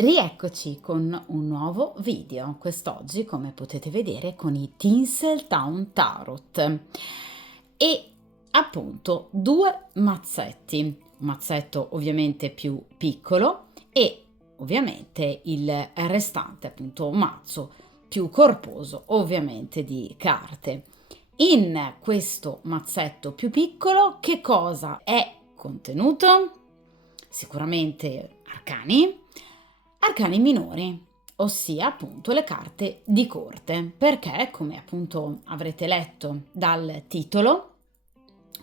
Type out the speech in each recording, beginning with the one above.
Rieccoci con un nuovo video, quest'oggi come potete vedere con i Tinseltown Tarot e appunto due mazzetti, un mazzetto ovviamente più piccolo e ovviamente il restante appunto mazzo più corposo ovviamente di carte. In questo mazzetto più piccolo che cosa è contenuto? Sicuramente arcani minori, ossia appunto le carte di corte, perché come appunto avrete letto dal titolo,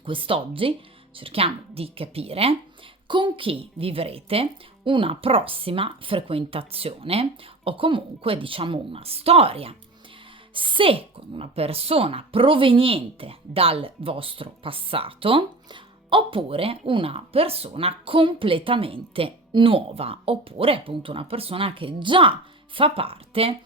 quest'oggi cerchiamo di capire con chi vivrete una prossima frequentazione o comunque diciamo una storia. Se con una persona proveniente dal vostro passato oppure una persona completamente nuova, oppure appunto una persona che già fa parte,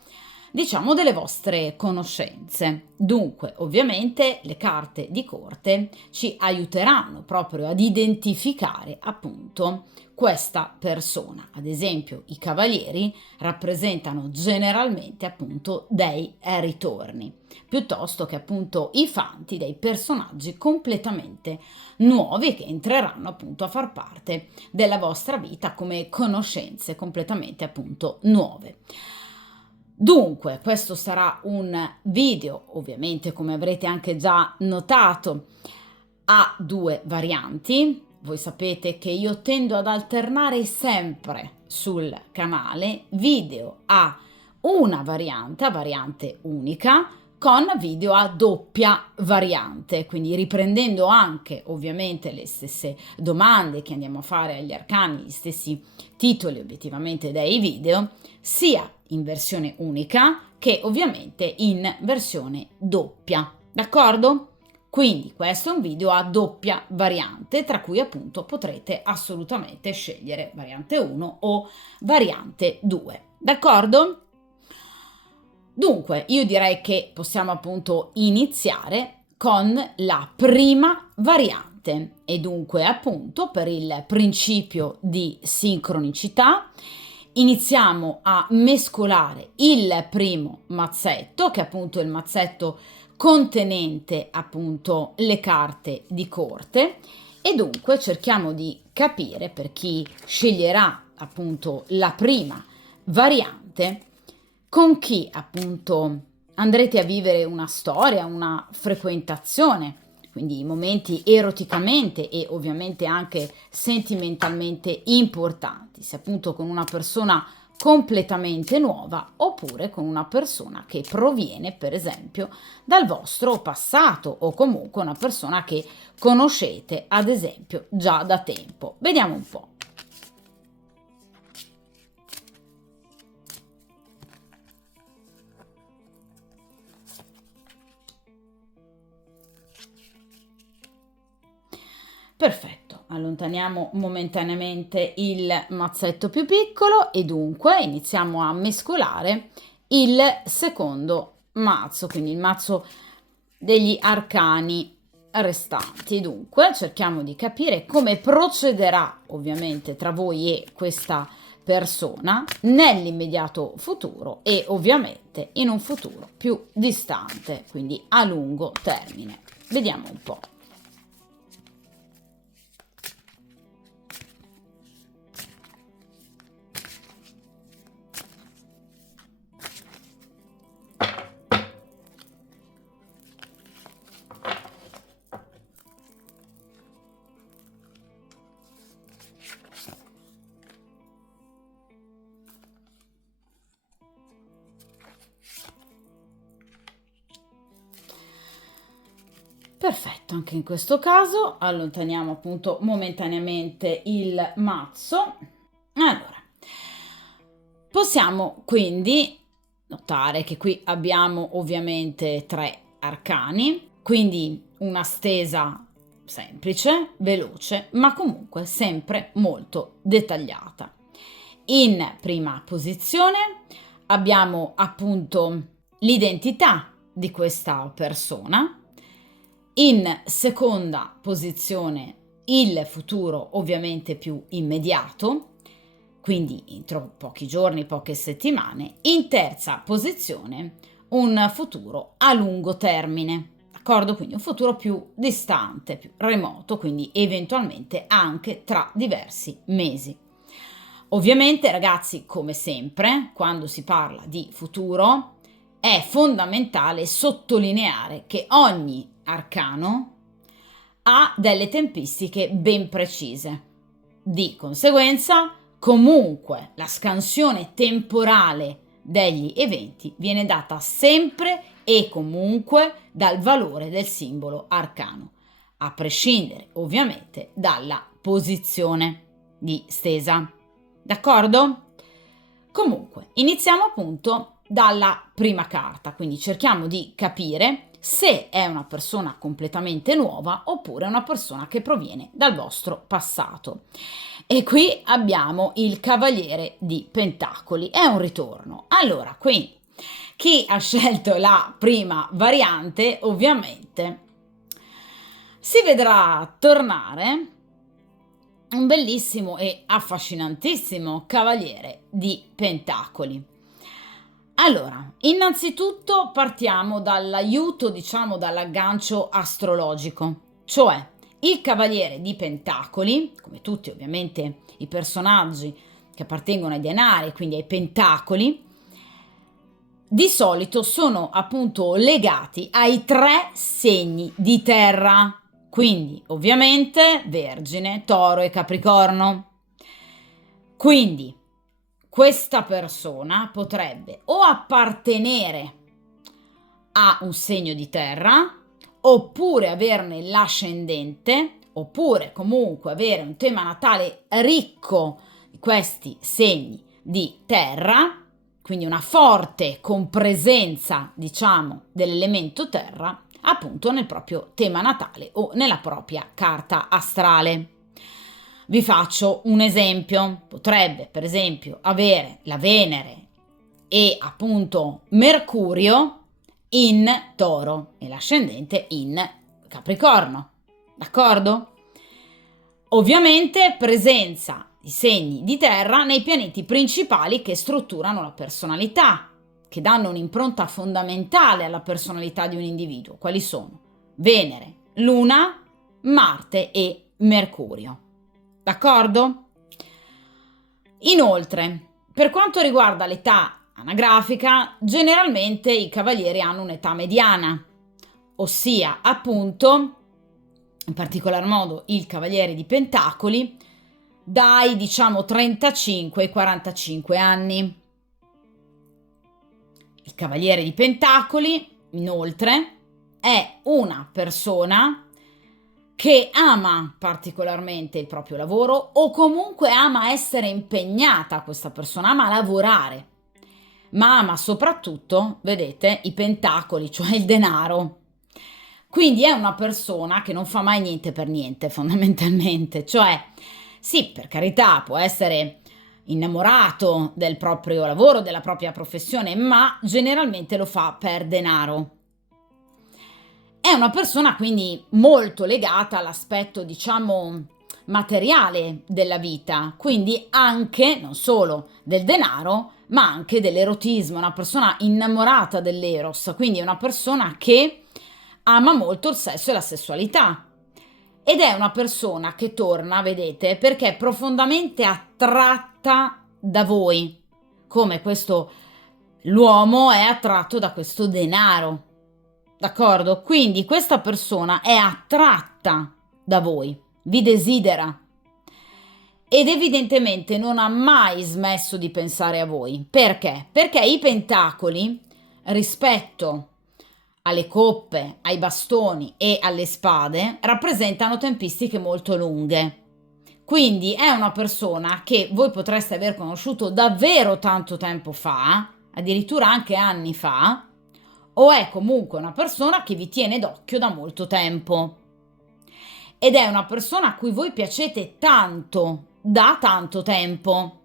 diciamo, delle vostre conoscenze. Dunque, ovviamente le carte di corte ci aiuteranno proprio ad identificare appunto questa persona. Ad esempio, i cavalieri rappresentano generalmente appunto dei ritorni, piuttosto che appunto i fanti dei personaggi completamente nuovi che entreranno appunto a far parte della vostra vita come conoscenze completamente appunto nuove. Dunque, questo sarà un video, ovviamente come avrete anche già notato, a due varianti. Voi sapete che io tendo ad alternare sempre sul canale video a una variante, a variante unica, con video a doppia variante, quindi riprendendo anche ovviamente le stesse domande che andiamo a fare agli arcani, gli stessi titoli obiettivamente dei video, sia in versione unica che ovviamente in versione doppia, d'accordo? Quindi questo è un video a doppia variante, tra cui appunto potrete assolutamente scegliere variante 1 o variante 2, d'accordo? Dunque, io direi che possiamo appunto iniziare con la prima variante e dunque appunto per il principio di sincronicità iniziamo a mescolare il primo mazzetto, che è appunto il mazzetto contenente appunto le carte di corte, e dunque cerchiamo di capire, per chi sceglierà appunto la prima variante, con chi appunto andrete a vivere una storia, una frequentazione, quindi momenti eroticamente e ovviamente anche sentimentalmente importanti, se appunto con una persona completamente nuova oppure con una persona che proviene per esempio dal vostro passato o comunque una persona che conoscete ad esempio già da tempo. Vediamo un po'. Perfetto, allontaniamo momentaneamente il mazzetto più piccolo e dunque iniziamo a mescolare il secondo mazzo, quindi il mazzo degli arcani restanti. Dunque cerchiamo di capire come procederà ovviamente tra voi e questa persona nell'immediato futuro e ovviamente in un futuro più distante, quindi a lungo termine. Vediamo un po'. Perfetto, anche in questo caso allontaniamo appunto momentaneamente il mazzo. Allora, possiamo quindi notare che qui abbiamo ovviamente 3 arcani, quindi una stesa semplice, veloce, ma comunque sempre molto dettagliata. In prima posizione abbiamo appunto l'identità di questa persona. In seconda posizione il futuro ovviamente più immediato, quindi entro pochi giorni, poche settimane. In terza posizione, un futuro a lungo termine, d'accordo? Quindi un futuro più distante, più remoto, quindi eventualmente anche tra diversi mesi. Ovviamente, ragazzi, come sempre, quando si parla di futuro, è fondamentale sottolineare che ogni arcano ha delle tempistiche ben precise. Di conseguenza, comunque, la scansione temporale degli eventi viene data sempre e comunque dal valore del simbolo arcano, a prescindere ovviamente dalla posizione di stesa. D'accordo? Comunque, iniziamo appunto dalla prima carta, quindi cerchiamo di capire se è una persona completamente nuova oppure una persona che proviene dal vostro passato. E qui abbiamo il Cavaliere di Pentacoli, è un ritorno. Allora, quindi, chi ha scelto la prima variante, ovviamente, si vedrà tornare un bellissimo e affascinantissimo Cavaliere di Pentacoli. Allora, innanzitutto partiamo dall'aiuto, diciamo dall'aggancio astrologico, cioè il Cavaliere di Pentacoli, come tutti ovviamente i personaggi che appartengono ai denari, quindi ai pentacoli, di solito sono appunto legati ai 3 segni di terra, quindi ovviamente Vergine, Toro e Capricorno. Quindi questa persona potrebbe o appartenere a un segno di terra, oppure averne l'ascendente, oppure comunque avere un tema natale ricco di questi segni di terra, quindi una forte compresenza, diciamo, dell'elemento terra, appunto nel proprio tema natale o nella propria carta astrale. Vi faccio un esempio: potrebbe per esempio avere la Venere e appunto Mercurio in Toro e l'ascendente in Capricorno, d'accordo? Ovviamente presenza di segni di terra nei pianeti principali che strutturano la personalità, che danno un'impronta fondamentale alla personalità di un individuo. Quali sono? Venere, Luna, Marte e Mercurio. D'accordo? Inoltre, per quanto riguarda l'età anagrafica, generalmente i cavalieri hanno un'età mediana, ossia appunto, in particolar modo il Cavaliere di Pentacoli, dai diciamo 35 ai 45 anni. Il Cavaliere di Pentacoli, inoltre, è una persona che ama particolarmente il proprio lavoro o comunque ama essere impegnata, questa persona ama lavorare, ma ama soprattutto, vedete, i pentacoli, cioè il denaro. Quindi è una persona che non fa mai niente per niente, fondamentalmente, cioè sì, per carità, può essere innamorato del proprio lavoro, della propria professione, ma generalmente lo fa per denaro. È una persona quindi molto legata all'aspetto, diciamo, materiale della vita, quindi anche, non solo del denaro, ma anche dell'erotismo, una persona innamorata dell'eros, quindi è una persona che ama molto il sesso e la sessualità. Ed è una persona che torna, vedete, perché è profondamente attratta da voi, come l'uomo è attratto da questo denaro. D'accordo? Quindi questa persona è attratta da voi, vi desidera ed evidentemente non ha mai smesso di pensare a voi. Perché? Perché i pentacoli, rispetto alle coppe, ai bastoni e alle spade, rappresentano tempistiche molto lunghe. Quindi è una persona che voi potreste aver conosciuto davvero tanto tempo fa, addirittura anche anni fa, o è comunque una persona che vi tiene d'occhio da molto tempo. Ed è una persona a cui voi piacete tanto, da tanto tempo,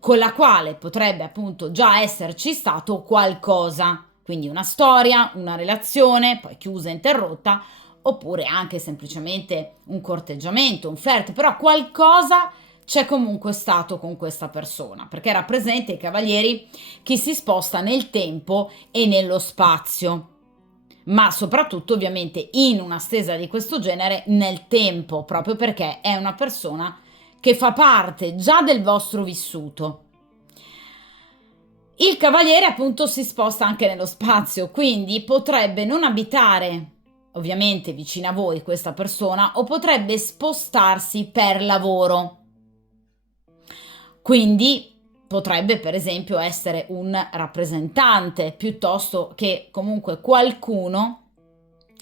con la quale potrebbe appunto già esserci stato qualcosa, quindi una storia, una relazione, poi chiusa, interrotta, oppure anche semplicemente un corteggiamento, un flirt, però qualcosa c'è comunque stato con questa persona, perché rappresenta i cavalieri chi si sposta nel tempo e nello spazio, ma soprattutto ovviamente in una stesa di questo genere nel tempo, proprio perché è una persona che fa parte già del vostro vissuto. Il cavaliere appunto si sposta anche nello spazio, quindi potrebbe non abitare ovviamente vicino a voi questa persona o potrebbe spostarsi per lavoro. Quindi potrebbe per esempio essere un rappresentante piuttosto che comunque qualcuno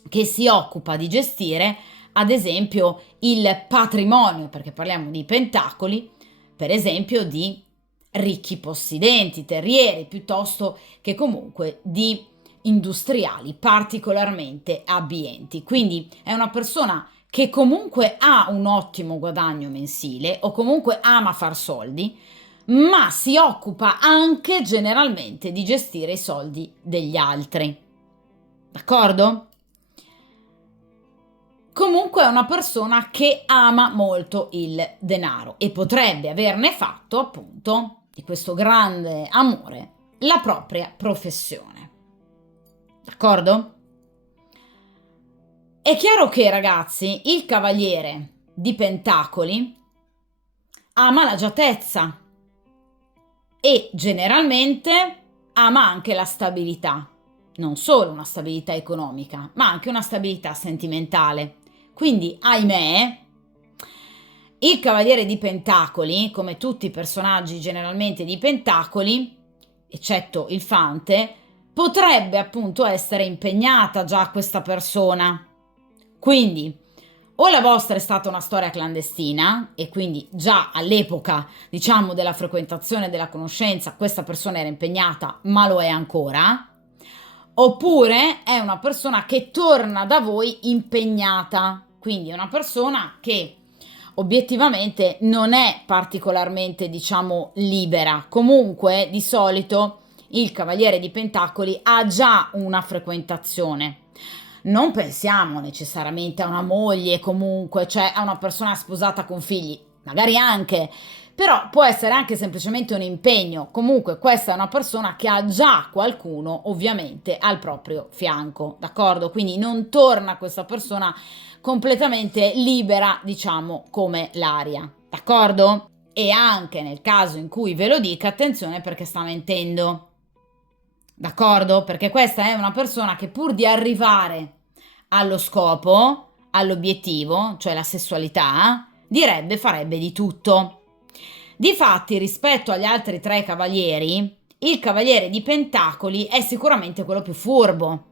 che si occupa di gestire ad esempio il patrimonio, perché parliamo di pentacoli, per esempio di ricchi possidenti, terrieri, piuttosto che comunque di industriali particolarmente abbienti. Quindi è una persona che comunque ha un ottimo guadagno mensile o comunque ama far soldi, ma si occupa anche generalmente di gestire i soldi degli altri. D'accordo? Comunque è una persona che ama molto il denaro e potrebbe averne fatto appunto di questo grande amore la propria professione. D'accordo? È chiaro che, ragazzi, il cavaliere di pentacoli ama l'agiatezza e generalmente ama anche la stabilità, non solo una stabilità economica, ma anche una stabilità sentimentale. Quindi, ahimè, il cavaliere di pentacoli, come tutti i personaggi generalmente di pentacoli, eccetto il fante, potrebbe appunto essere impegnata già questa persona. Quindi o la vostra è stata una storia clandestina e quindi già all'epoca, diciamo, della frequentazione della conoscenza questa persona era impegnata, ma lo è ancora, oppure è una persona che torna da voi impegnata, quindi è una persona che obiettivamente non è particolarmente, diciamo, libera. Comunque, di solito il cavaliere di pentacoli ha già una frequentazione. Non pensiamo necessariamente a una moglie, comunque, cioè a una persona sposata con figli, magari anche, però può essere anche semplicemente un impegno. Comunque questa è una persona che ha già qualcuno ovviamente al proprio fianco, d'accordo? Quindi non torna questa persona completamente libera, diciamo, come l'aria, d'accordo? E anche nel caso in cui ve lo dica, attenzione perché sta mentendo. D'accordo? Perché questa è una persona che pur di arrivare allo scopo, all'obiettivo, cioè la sessualità, direbbe farebbe di tutto. Difatti, rispetto agli altri tre cavalieri, il cavaliere di pentacoli è sicuramente quello più furbo,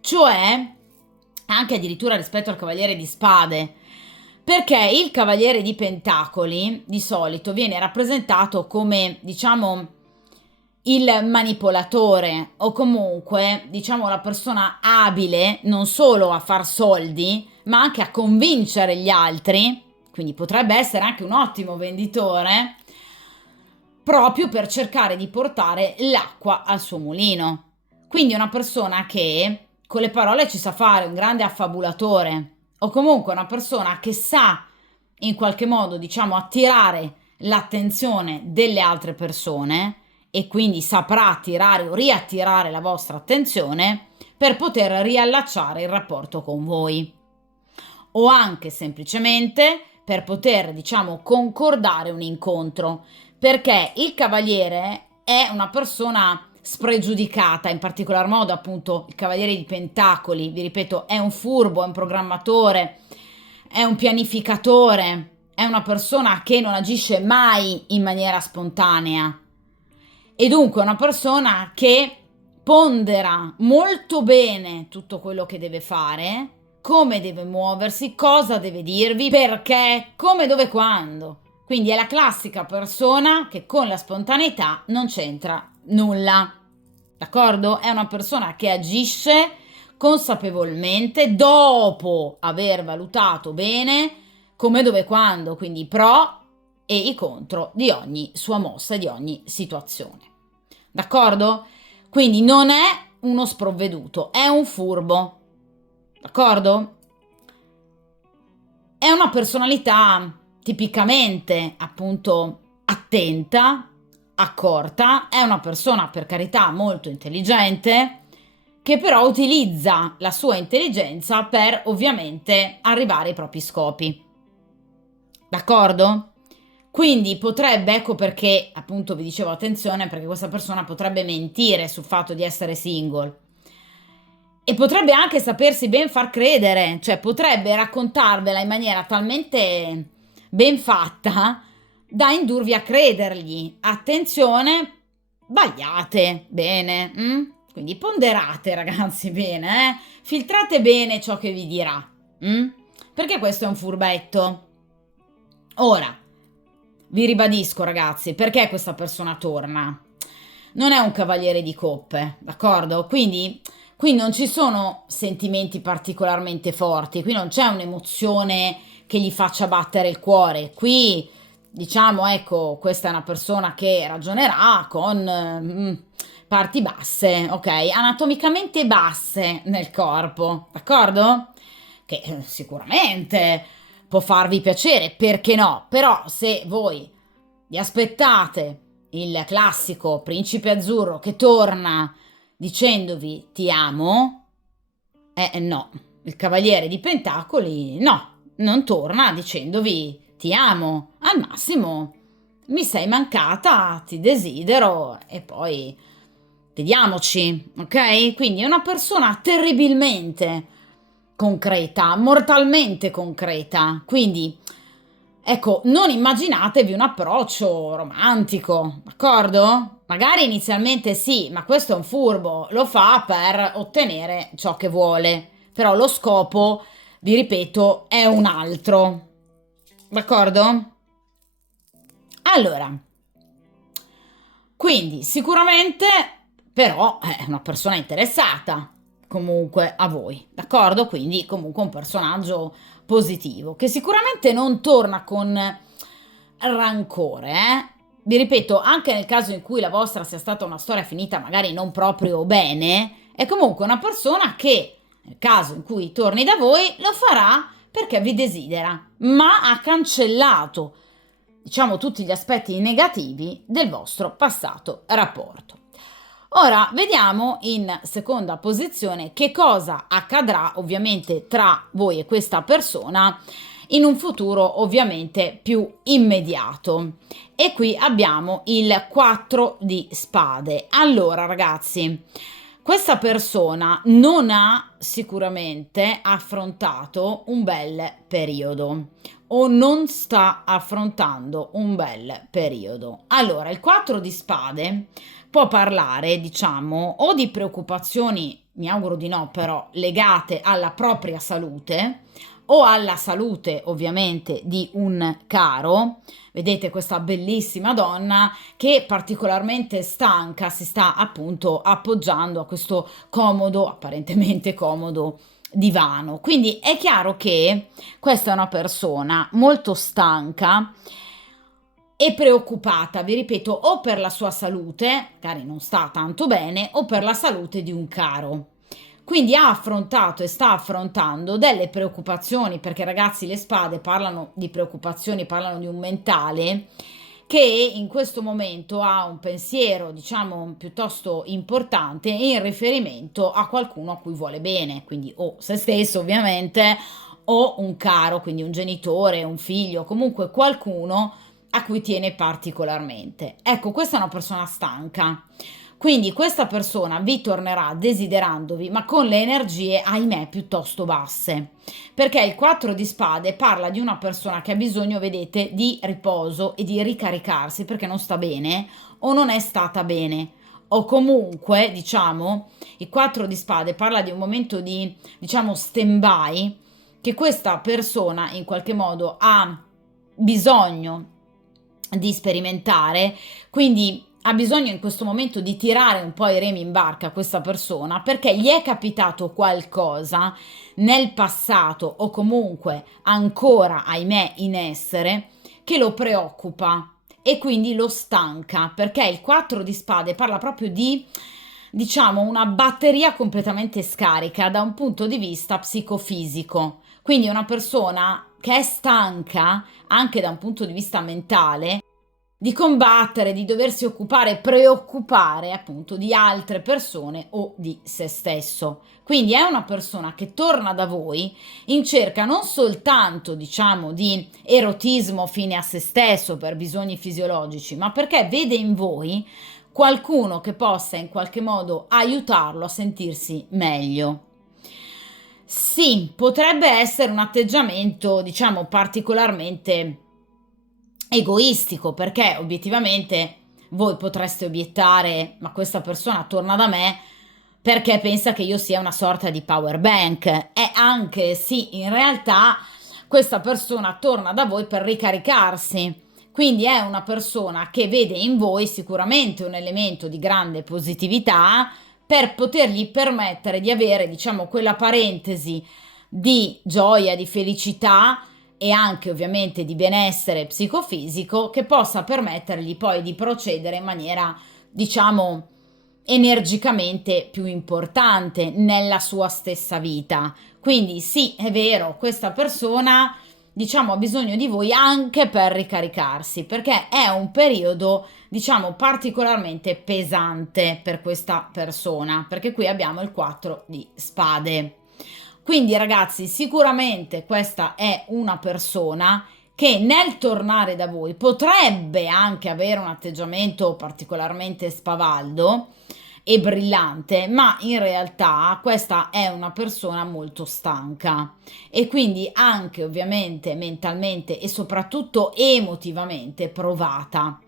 cioè anche addirittura rispetto al cavaliere di spade, perché il cavaliere di pentacoli di solito viene rappresentato come, diciamo, il manipolatore o comunque, diciamo, la persona abile non solo a far soldi, ma anche a convincere gli altri, quindi potrebbe essere anche un ottimo venditore, proprio per cercare di portare l'acqua al suo mulino. Quindi è una persona che con le parole ci sa fare, un grande affabulatore, o comunque una persona che sa in qualche modo, diciamo, attirare l'attenzione delle altre persone e quindi saprà attirare o riattirare la vostra attenzione per poter riallacciare il rapporto con voi. O anche semplicemente per poter, diciamo, concordare un incontro, perché il cavaliere è una persona spregiudicata, in particolar modo appunto il cavaliere di pentacoli, vi ripeto, è un furbo, è un programmatore, è un pianificatore, è una persona che non agisce mai in maniera spontanea e dunque è una persona che pondera molto bene tutto quello che deve fare, come deve muoversi, cosa deve dirvi, perché, come, dove, quando. Quindi è la classica persona che con la spontaneità non c'entra nulla, d'accordo? È una persona che agisce consapevolmente dopo aver valutato bene come, dove, quando, quindi i pro e i contro di ogni sua mossa e di ogni situazione, d'accordo? Quindi non è uno sprovveduto, è un furbo, d'accordo? È una personalità tipicamente appunto attenta, accorta, è una persona per carità molto intelligente, che però utilizza la sua intelligenza per ovviamente arrivare ai propri scopi. D'accordo? Quindi potrebbe, ecco perché appunto vi dicevo attenzione, perché questa persona potrebbe mentire sul fatto di essere single. E potrebbe anche sapersi ben far credere, cioè potrebbe raccontarvela in maniera talmente ben fatta da indurvi a credergli. Attenzione, sbagliate bene, quindi ponderate ragazzi bene, filtrate bene ciò che vi dirà, perché questo è un furbetto. Ora, vi ribadisco ragazzi, perché questa persona torna? Non è un cavaliere di coppe, d'accordo? Quindi qui non ci sono sentimenti particolarmente forti, qui non c'è un'emozione che gli faccia battere il cuore. Qui, diciamo, ecco, questa è una persona che ragionerà con parti basse, ok? Anatomicamente basse nel corpo, d'accordo? Che sicuramente può farvi piacere, perché no? Però se voi vi aspettate il classico principe azzurro che torna dicendovi ti amo, no, il cavaliere di pentacoli no, non torna dicendovi ti amo, al massimo mi sei mancata, ti desidero e poi vediamoci, ok? Quindi è una persona terribilmente concreta, mortalmente concreta, quindi ecco, non immaginatevi un approccio romantico, d'accordo? Magari inizialmente sì, ma questo è un furbo, lo fa per ottenere ciò che vuole, però lo scopo, vi ripeto, è un altro, d'accordo? Allora, quindi sicuramente però è una persona interessata comunque a voi, d'accordo? Quindi comunque un personaggio positivo che sicuramente non torna con rancore, eh? Vi ripeto, anche nel caso in cui la vostra sia stata una storia finita magari non proprio bene, è comunque una persona che nel caso in cui torni da voi lo farà perché vi desidera, ma ha cancellato, diciamo, tutti gli aspetti negativi del vostro passato rapporto. Ora vediamo in seconda posizione che cosa accadrà ovviamente tra voi e questa persona in un futuro ovviamente più immediato. E qui abbiamo il 4 di spade. Allora ragazzi, questa persona non ha sicuramente affrontato un bel periodo o non sta affrontando un bel periodo. Allora, il 4 di spade può parlare, diciamo, o di preoccupazioni, mi auguro di no, però legate alla propria salute o alla salute ovviamente di un caro. Vedete questa bellissima donna che è particolarmente stanca, si sta appunto appoggiando a questo comodo, apparentemente comodo divano. Quindi è chiaro che questa è una persona molto stanca e preoccupata, vi ripeto, o per la sua salute, magari non sta tanto bene, o per la salute di un caro. Quindi ha affrontato e sta affrontando delle preoccupazioni, perché ragazzi le spade parlano di preoccupazioni, parlano di un mentale che in questo momento ha un pensiero, diciamo, piuttosto importante in riferimento a qualcuno a cui vuole bene, quindi o se stesso ovviamente, o un caro, quindi un genitore, un figlio, comunque qualcuno a cui tiene particolarmente. Ecco, questa è una persona stanca. Quindi questa persona vi tornerà desiderandovi, ma con le energie, ahimè, piuttosto basse. Perché il 4 di spade parla di una persona che ha bisogno, vedete, di riposo e di ricaricarsi perché non sta bene o non è stata bene. O comunque, diciamo, il 4 di spade parla di un momento di, diciamo, stand-by che questa persona in qualche modo ha bisogno di sperimentare, quindi ha bisogno in questo momento di tirare un po' i remi in barca a questa persona perché gli è capitato qualcosa nel passato o comunque ancora, ahimè, in essere che lo preoccupa e quindi lo stanca perché il 4 di spade parla proprio di, diciamo, una batteria completamente scarica da un punto di vista psicofisico. Quindi una persona che è stanca anche da un punto di vista mentale di combattere, di doversi occupare, preoccupare appunto di altre persone o di se stesso. Quindi è una persona che torna da voi in cerca non soltanto, diciamo, di erotismo fine a se stesso per bisogni fisiologici, ma perché vede in voi qualcuno che possa in qualche modo aiutarlo a sentirsi meglio. Sì, potrebbe essere un atteggiamento, diciamo, particolarmente egoistico, perché obiettivamente voi potreste obiettare, ma questa persona torna da me perché pensa che io sia una sorta di power bank. E anche sì, in realtà questa persona torna da voi per ricaricarsi. Quindi è una persona che vede in voi sicuramente un elemento di grande positività per potergli permettere di avere, diciamo, quella parentesi di gioia, di felicità e anche ovviamente di benessere psicofisico che possa permettergli poi di procedere in maniera, diciamo, energicamente più importante nella sua stessa vita. Quindi sì, è vero, questa persona, diciamo, ha bisogno di voi anche per ricaricarsi, perché è un periodo, diciamo, particolarmente pesante per questa persona, perché qui abbiamo il 4 di spade. Quindi ragazzi, sicuramente questa è una persona che nel tornare da voi potrebbe anche avere un atteggiamento particolarmente spavaldo e brillante, ma in realtà questa è una persona molto stanca e quindi anche ovviamente mentalmente e soprattutto emotivamente provata.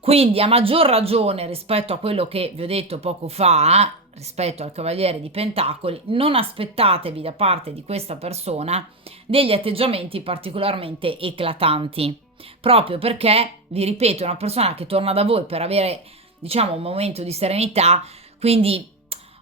Quindi a maggior ragione rispetto a quello che vi ho detto poco fa, rispetto al Cavaliere di Pentacoli, non aspettatevi da parte di questa persona degli atteggiamenti particolarmente eclatanti, proprio perché, vi ripeto, è una persona che torna da voi per avere, diciamo, un momento di serenità, quindi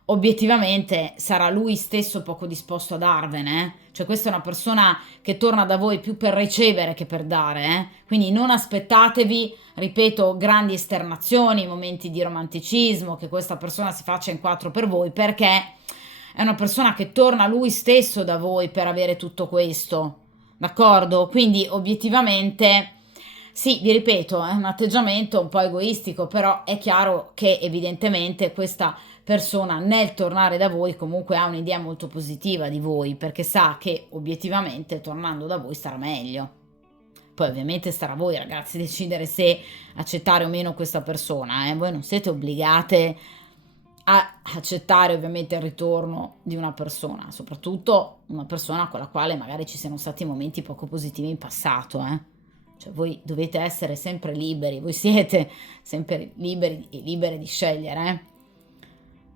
obiettivamente sarà lui stesso poco disposto a darvene, eh? Cioè questa è una persona che torna da voi più per ricevere che per dare, eh? Quindi non aspettatevi, ripeto, grandi esternazioni, momenti di romanticismo, che questa persona si faccia in quattro per voi, perché è una persona che torna lui stesso da voi per avere tutto questo, d'accordo? Quindi obiettivamente, sì, vi ripeto, è un atteggiamento un po' egoistico, però è chiaro che evidentemente questa persona nel tornare da voi comunque ha un'idea molto positiva di voi, perché sa che obiettivamente tornando da voi starà meglio. Poi ovviamente starà a voi ragazzi decidere se accettare o meno questa persona, voi non siete obbligate a accettare ovviamente il ritorno di una persona, soprattutto una persona con la quale magari ci siano stati momenti poco positivi in passato, Cioè voi dovete essere sempre liberi, voi siete sempre liberi e libere di scegliere,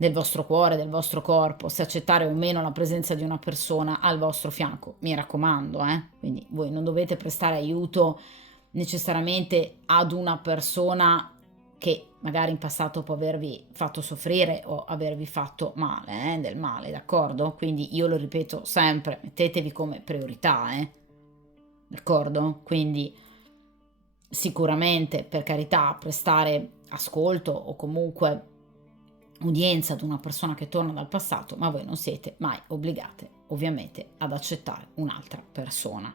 del vostro cuore, del vostro corpo, se accettare o meno la presenza di una persona al vostro fianco, mi raccomando, Quindi voi non dovete prestare aiuto necessariamente ad una persona che magari in passato può avervi fatto soffrire o avervi fatto male, del male, d'accordo? Quindi io lo ripeto sempre, mettetevi come priorità, d'accordo? Quindi sicuramente, per carità, prestare ascolto o comunque udienza ad una persona che torna dal passato, ma voi non siete mai obbligate, ovviamente, ad accettare un'altra persona.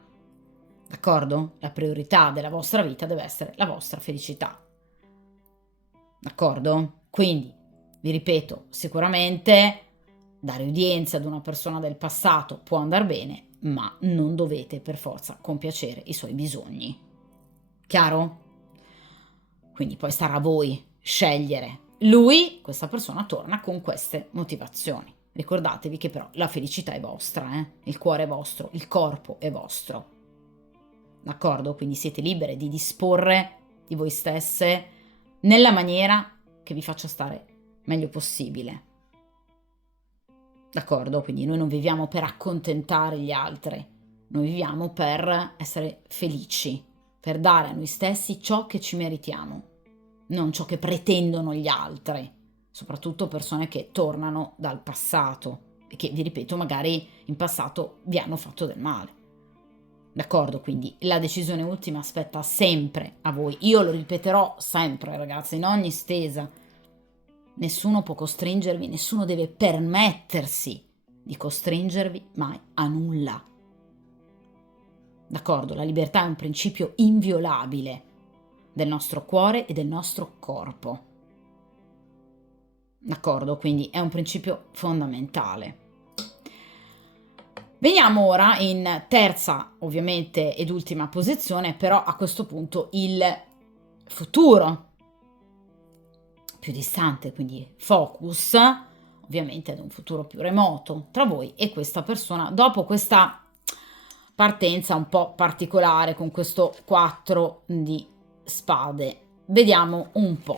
D'accordo? La priorità della vostra vita deve essere la vostra felicità. D'accordo? Quindi, vi ripeto, sicuramente dare udienza ad una persona del passato può andare bene, ma non dovete per forza compiacere i suoi bisogni. Chiaro? Quindi poi starà a voi scegliere. Lui, questa persona, torna con queste motivazioni. Ricordatevi che però la felicità è vostra, il cuore è vostro, il corpo è vostro. D'accordo? Quindi siete libere di disporre di voi stesse nella maniera che vi faccia stare meglio possibile. D'accordo? Quindi noi non viviamo per accontentare gli altri, noi viviamo per essere felici, per dare a noi stessi ciò che ci meritiamo, non ciò che pretendono gli altri, soprattutto persone che tornano dal passato e che, vi ripeto, magari in passato vi hanno fatto del male. D'accordo? Quindi la decisione ultima spetta sempre a voi. Io lo ripeterò sempre, ragazzi, in ogni stesa. Nessuno può costringervi, nessuno deve permettersi di costringervi mai a nulla. d'accordo? La libertà è un principio inviolabile del nostro cuore e del nostro corpo, d'accordo? Quindi è un principio fondamentale. Veniamo ora in terza, ovviamente, ed ultima posizione, però a questo punto il futuro più distante, quindi focus ovviamente ad un futuro più remoto tra voi e questa persona dopo questa partenza un po' particolare con questo 4 di spade. Vediamo un po'.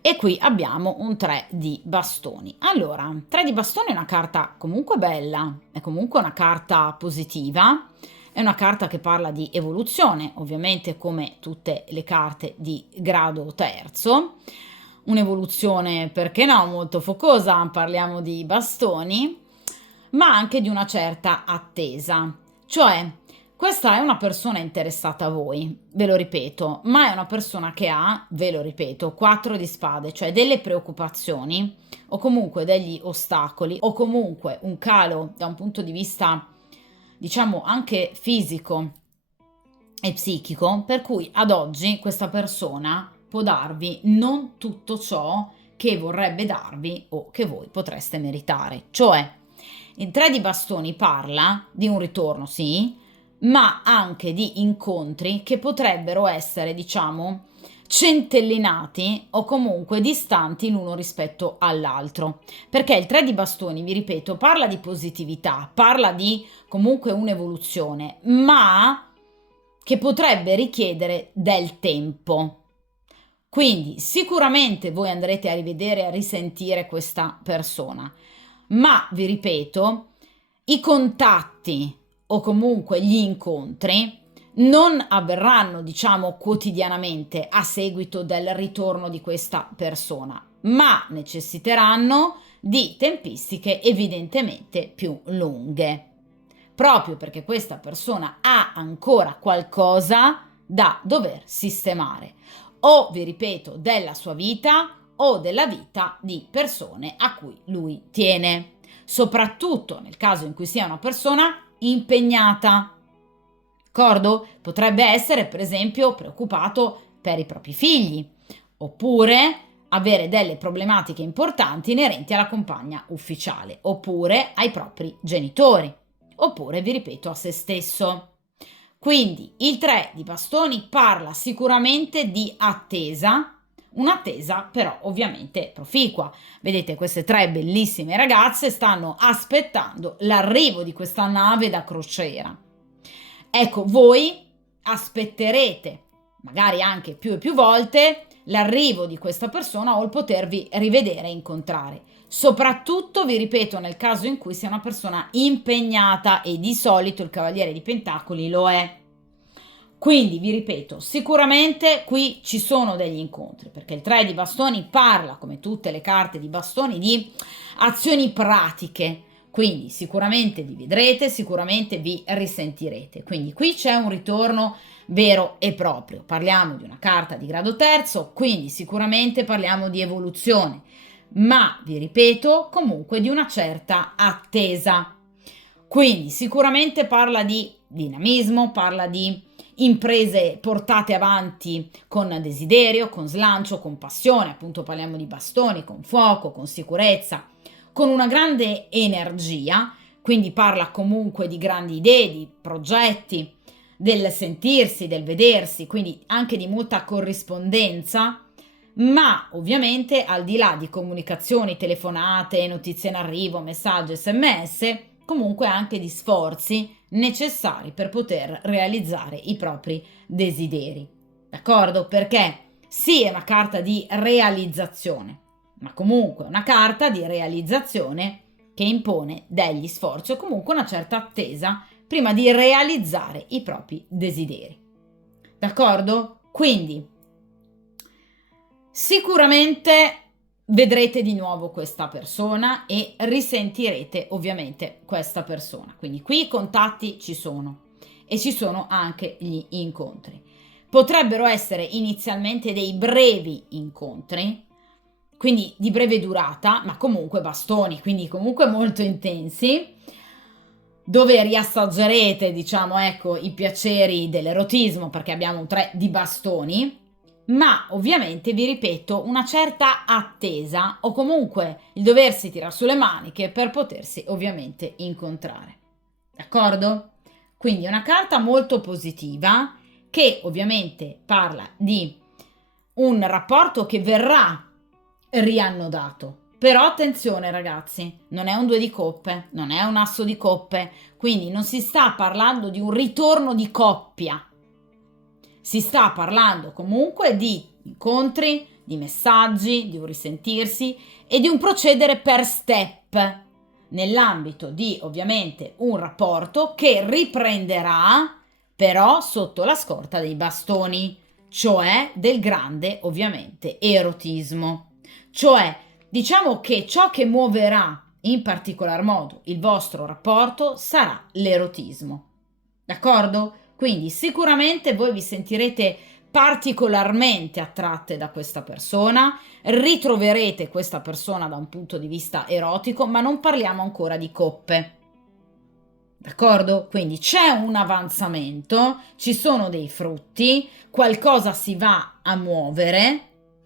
E qui abbiamo un 3 di bastoni. Allora, 3 di bastoni è una carta comunque bella, è comunque una carta positiva, è una carta che parla di evoluzione, ovviamente come tutte le carte di grado terzo. Un'evoluzione, perché no, molto focosa, parliamo di bastoni, ma anche di una certa attesa. Cioè, questa è una persona interessata a voi, ve lo ripeto, ma è una persona che ha, ve lo ripeto, 4 di spade, cioè delle preoccupazioni o comunque degli ostacoli o comunque un calo da un punto di vista, diciamo, anche fisico e psichico, per cui ad oggi questa persona può darvi non tutto ciò che vorrebbe darvi o che voi potreste meritare. Cioè, il 3 di bastoni parla di un ritorno, sì, ma anche di incontri che potrebbero essere, diciamo, centellinati o comunque distanti l'uno rispetto all'altro. Perché il 3 di bastoni, vi ripeto, parla di positività, parla di comunque un'evoluzione, ma che potrebbe richiedere del tempo. Quindi sicuramente voi andrete a rivedere e a risentire questa persona, ma vi ripeto, i contatti o comunque gli incontri non avverranno, diciamo, quotidianamente a seguito del ritorno di questa persona, ma necessiteranno di tempistiche evidentemente più lunghe, proprio perché questa persona ha ancora qualcosa da dover sistemare, o vi ripeto, della sua vita o della vita di persone a cui lui tiene, soprattutto nel caso in cui sia una persona impegnata. D'accordo? Potrebbe essere, per esempio, preoccupato per i propri figli, oppure avere delle problematiche importanti inerenti alla compagna ufficiale, oppure ai propri genitori, oppure, vi ripeto, a se stesso. Quindi il 3 di bastoni parla sicuramente di attesa, un'attesa però ovviamente proficua. Vedete, queste 3 bellissime ragazze stanno aspettando l'arrivo di questa nave da crociera. Ecco, voi aspetterete, magari anche più e più volte, l'arrivo di questa persona o il potervi rivedere e incontrare. Soprattutto, vi ripeto, nel caso in cui sia una persona impegnata, e di solito il Cavaliere di Pentacoli lo è. Quindi, vi ripeto, sicuramente qui ci sono degli incontri, perché il 3 di bastoni parla, come tutte le carte di bastoni, di azioni pratiche. Quindi sicuramente vi vedrete, sicuramente vi risentirete. Quindi qui c'è un ritorno vero e proprio. Parliamo di una carta di grado terzo, quindi sicuramente parliamo di evoluzione, ma vi ripeto, comunque di una certa attesa. Quindi sicuramente parla di dinamismo, parla di imprese portate avanti con desiderio, con slancio, con passione, appunto parliamo di bastoni, con fuoco, con sicurezza, con una grande energia, quindi parla comunque di grandi idee, di progetti, del sentirsi, del vedersi, quindi anche di molta corrispondenza, ma ovviamente al di là di comunicazioni, telefonate, notizie in arrivo, messaggi, sms, comunque anche di sforzi necessari per poter realizzare i propri desideri. D'accordo? Perché sì, è una carta di realizzazione, ma comunque una carta di realizzazione che impone degli sforzi o comunque una certa attesa prima di realizzare i propri desideri. D'accordo? Quindi sicuramente vedrete di nuovo questa persona e risentirete ovviamente questa persona. Quindi qui i contatti ci sono e ci sono anche gli incontri. Potrebbero essere inizialmente dei brevi incontri, quindi di breve durata, ma comunque bastoni, quindi comunque molto intensi, dove riassaggerete, diciamo, ecco, i piaceri dell'erotismo, perché abbiamo un 3 di bastoni, ma ovviamente vi ripeto una certa attesa o comunque il doversi tirare sulle maniche per potersi ovviamente incontrare. D'accordo? Quindi è una carta molto positiva che ovviamente parla di un rapporto che verrà riannodato. Però attenzione ragazzi, non è un 2 di coppe, non è un asso di coppe, quindi non si sta parlando di un ritorno di coppia. Si sta parlando comunque di incontri, di messaggi, di un risentirsi e di un procedere per step nell'ambito di ovviamente un rapporto che riprenderà però sotto la scorta dei bastoni, cioè del grande ovviamente erotismo. Cioè diciamo che ciò che muoverà in particolar modo il vostro rapporto sarà l'erotismo. D'accordo? Quindi sicuramente voi vi sentirete particolarmente attratte da questa persona, ritroverete questa persona da un punto di vista erotico, ma non parliamo ancora di coppe. D'accordo? Quindi c'è un avanzamento, ci sono dei frutti, qualcosa si va a muovere,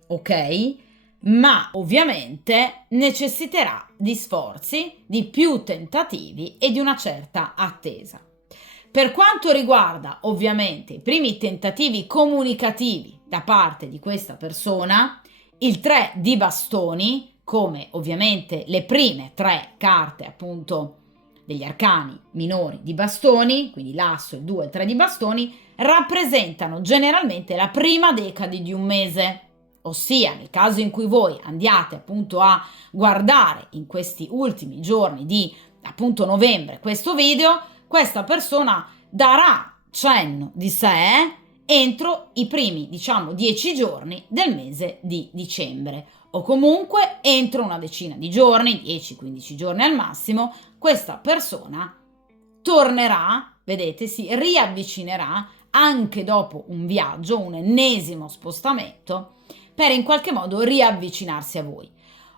ok? Ma ovviamente necessiterà di sforzi, di più tentativi e di una certa attesa. Per quanto riguarda ovviamente i primi tentativi comunicativi da parte di questa persona, il 3 di bastoni, come ovviamente le prime 3 carte appunto degli arcani minori di bastoni, quindi l'asso, il 2 e il 3 di bastoni, rappresentano generalmente la prima decade di un mese. Ossia, nel caso in cui voi andiate appunto a guardare in questi ultimi giorni di appunto novembre questo video, questa persona darà cenno di sé entro i primi, diciamo, 10 giorni del mese di dicembre o comunque entro una decina di giorni, 10-15 giorni al massimo, questa persona tornerà, vedete, si riavvicinerà anche dopo un viaggio, un ennesimo spostamento, per in qualche modo riavvicinarsi a voi.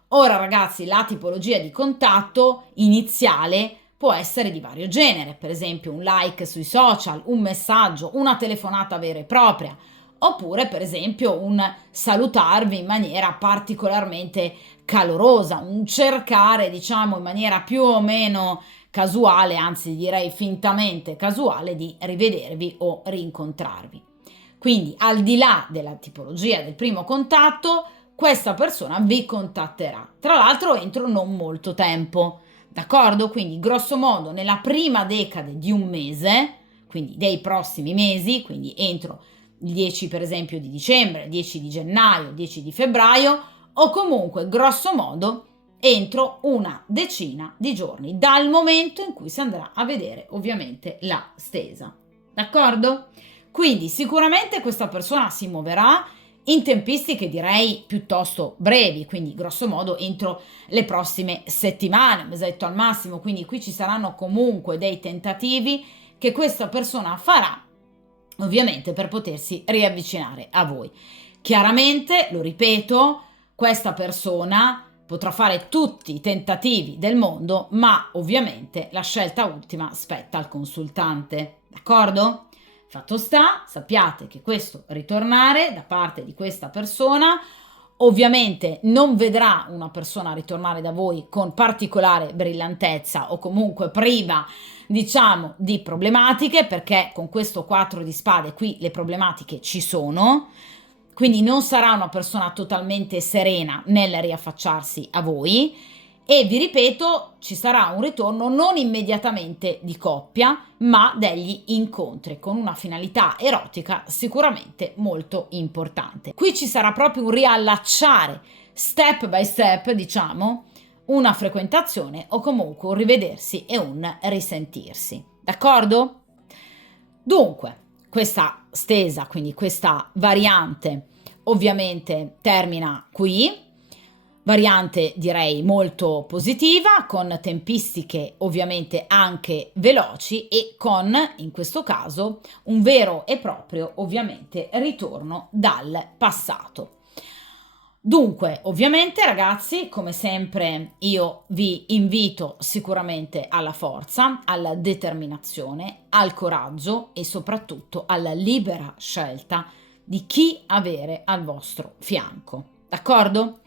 Ora ragazzi, la tipologia di contatto iniziale può essere di vario genere, per esempio un like sui social, un messaggio, una telefonata vera e propria, oppure per esempio un salutarvi in maniera particolarmente calorosa, un cercare diciamo in maniera più o meno casuale, anzi direi fintamente casuale, di rivedervi o rincontrarvi. Quindi al di là della tipologia del primo contatto, questa persona vi contatterà. Tra l'altro entro non molto tempo, d'accordo? Quindi grosso modo nella prima decade di un mese, quindi dei prossimi mesi, quindi entro il 10 per esempio di dicembre, il 10 di gennaio, il 10 di febbraio o comunque grosso modo entro una decina di giorni dal momento in cui si andrà a vedere ovviamente la stesa. D'accordo? Quindi sicuramente questa persona si muoverà in tempistiche direi piuttosto brevi, quindi grosso modo entro le prossime settimane, un mesetto al massimo, quindi qui ci saranno comunque dei tentativi che questa persona farà ovviamente per potersi riavvicinare a voi. Chiaramente, lo ripeto, questa persona potrà fare tutti i tentativi del mondo, ma ovviamente la scelta ultima spetta al consultante, d'accordo? Fatto sta, sappiate che questo ritornare da parte di questa persona ovviamente non vedrà una persona ritornare da voi con particolare brillantezza o comunque priva, diciamo, di problematiche, perché con questo 4 di spade qui le problematiche ci sono, quindi non sarà una persona totalmente serena nel riaffacciarsi a voi e vi ripeto, ci sarà un ritorno non immediatamente di coppia, ma degli incontri con una finalità erotica sicuramente molto importante. Qui ci sarà proprio un riallacciare step by step, diciamo, una frequentazione o comunque un rivedersi e un risentirsi. D'accordo? Dunque, questa stesa, quindi questa variante, ovviamente termina qui. Variante direi molto positiva, con tempistiche ovviamente anche veloci e con, in questo caso, un vero e proprio ovviamente ritorno dal passato. Dunque, ovviamente ragazzi, come sempre io vi invito sicuramente alla forza, alla determinazione, al coraggio e soprattutto alla libera scelta di chi avere al vostro fianco. D'accordo?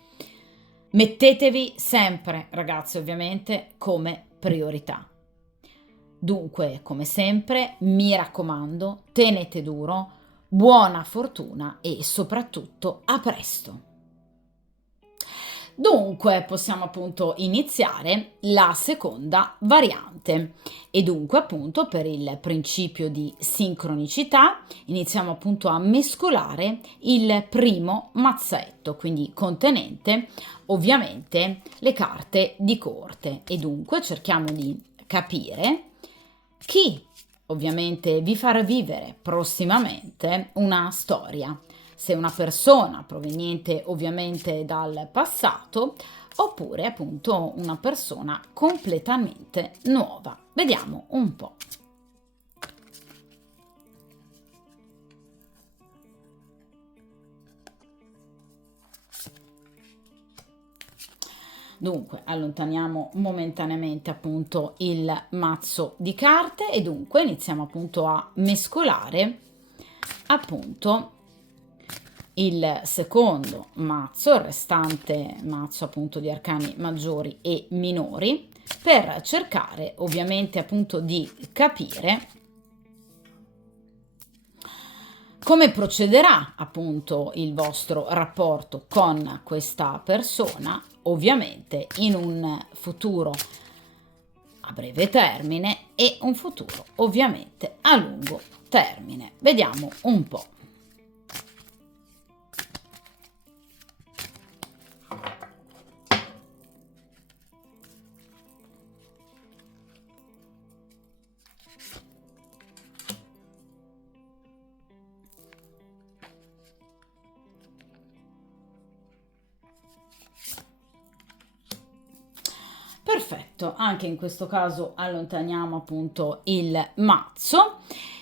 Mettetevi sempre, ragazzi, ovviamente, come priorità. Dunque, come sempre, mi raccomando, tenete duro, buona fortuna e soprattutto a presto. Dunque possiamo appunto iniziare la seconda variante e dunque appunto per il principio di sincronicità iniziamo appunto a mescolare il primo mazzetto, quindi contenente ovviamente le carte di corte e dunque cerchiamo di capire chi ovviamente vi farà vivere prossimamente una storia, se una persona proveniente ovviamente dal passato oppure appunto una persona completamente nuova. Vediamo un po'. Dunque allontaniamo momentaneamente appunto il mazzo di carte e dunque iniziamo appunto a mescolare appunto il secondo mazzo, il restante mazzo appunto di arcani maggiori e minori, per cercare ovviamente appunto di capire come procederà appunto il vostro rapporto con questa persona, ovviamente in un futuro a breve termine e un futuro ovviamente a lungo termine. Vediamo un po'. Perfetto, anche in questo caso allontaniamo appunto il mazzo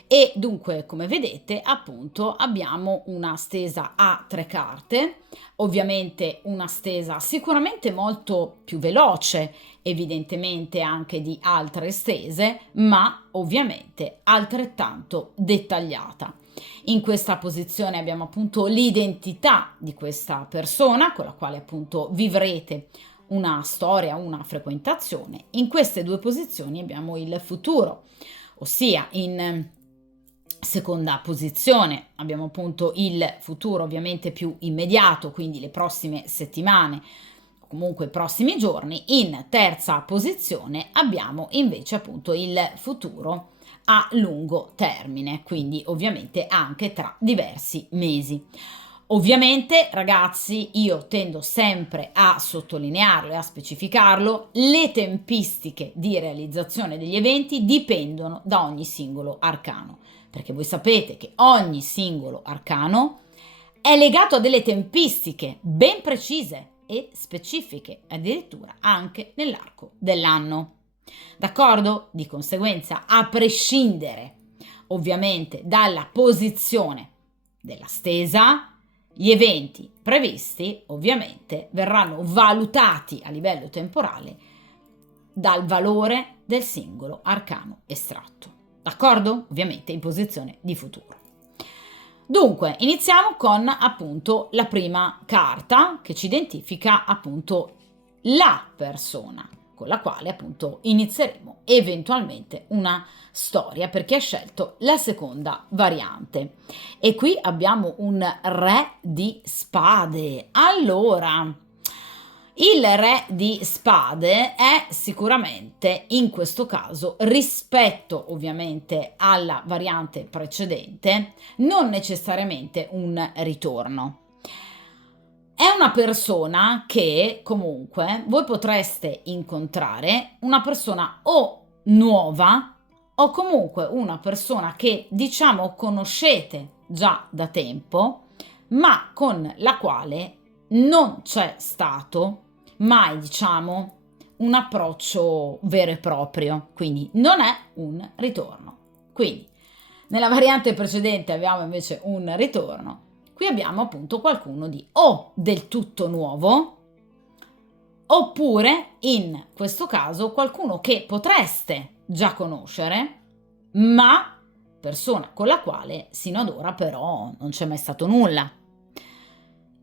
e dunque come vedete appunto abbiamo una stesa a 3 carte, ovviamente una stesa sicuramente molto più veloce, evidentemente anche di altre stese, ma ovviamente altrettanto dettagliata. In questa posizione abbiamo appunto l'identità di questa persona con la quale appunto vivrete una storia, una frequentazione. In queste due posizioni abbiamo il futuro, ossia in seconda posizione abbiamo appunto il futuro ovviamente più immediato, quindi le prossime settimane, comunque i prossimi giorni. In terza posizione abbiamo invece appunto il futuro a lungo termine, quindi ovviamente anche tra diversi mesi. Ovviamente, ragazzi, io tendo sempre a sottolinearlo e a specificarlo, le tempistiche di realizzazione degli eventi dipendono da ogni singolo arcano, perché voi sapete che ogni singolo arcano è legato a delle tempistiche ben precise e specifiche, addirittura anche nell'arco dell'anno. D'accordo? Di conseguenza, a prescindere ovviamente dalla posizione della stesa, gli eventi previsti ovviamente verranno valutati a livello temporale dal valore del singolo arcano estratto. D'accordo? Ovviamente in posizione di futuro. Dunque, iniziamo con appunto la prima carta che ci identifica appunto la persona con la quale appunto inizieremo eventualmente una storia per chi ha scelto la seconda variante. E qui abbiamo un re di spade. Allora, il re di spade è sicuramente in questo caso, rispetto ovviamente alla variante precedente, non necessariamente un ritorno. È una persona che comunque voi potreste incontrare, una persona o nuova o comunque una persona che diciamo conoscete già da tempo, ma con la quale non c'è stato mai, diciamo, un approccio vero e proprio, quindi non è un ritorno. Quindi nella variante precedente abbiamo invece un ritorno. Qui abbiamo appunto qualcuno di o del tutto nuovo, oppure in questo caso qualcuno che potreste già conoscere, ma persona con la quale sino ad ora però non c'è mai stato nulla.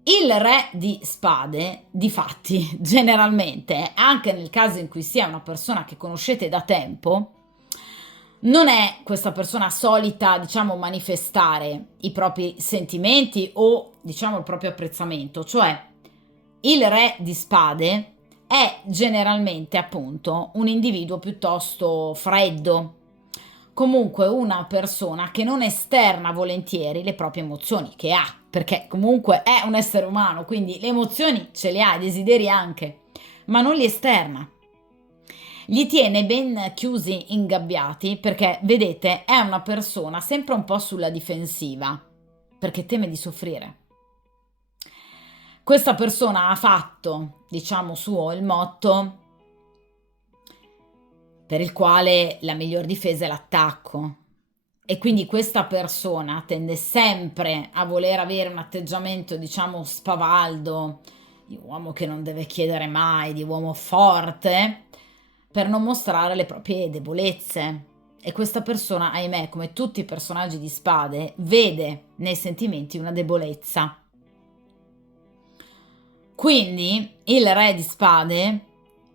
Il re di spade, difatti, generalmente, anche nel caso in cui sia una persona che conoscete da tempo, non è questa persona solita, diciamo, manifestare i propri sentimenti o, diciamo, il proprio apprezzamento. Cioè, il re di spade è generalmente, appunto, un individuo piuttosto freddo, comunque una persona che non esterna volentieri le proprie emozioni che ha, perché comunque è un essere umano, quindi le emozioni ce le ha, i desideri anche, ma non li esterna. Li tiene ben chiusi, ingabbiati, perché, vedete, è una persona sempre un po' sulla difensiva, perché teme di soffrire. Questa persona ha fatto, diciamo, suo il motto per il quale la miglior difesa è l'attacco. E quindi questa persona tende sempre a voler avere un atteggiamento, diciamo, spavaldo, di uomo che non deve chiedere mai, di uomo forte, per non mostrare le proprie debolezze. E questa persona, ahimè, come tutti i personaggi di spade, vede nei sentimenti una debolezza. Quindi il re di spade,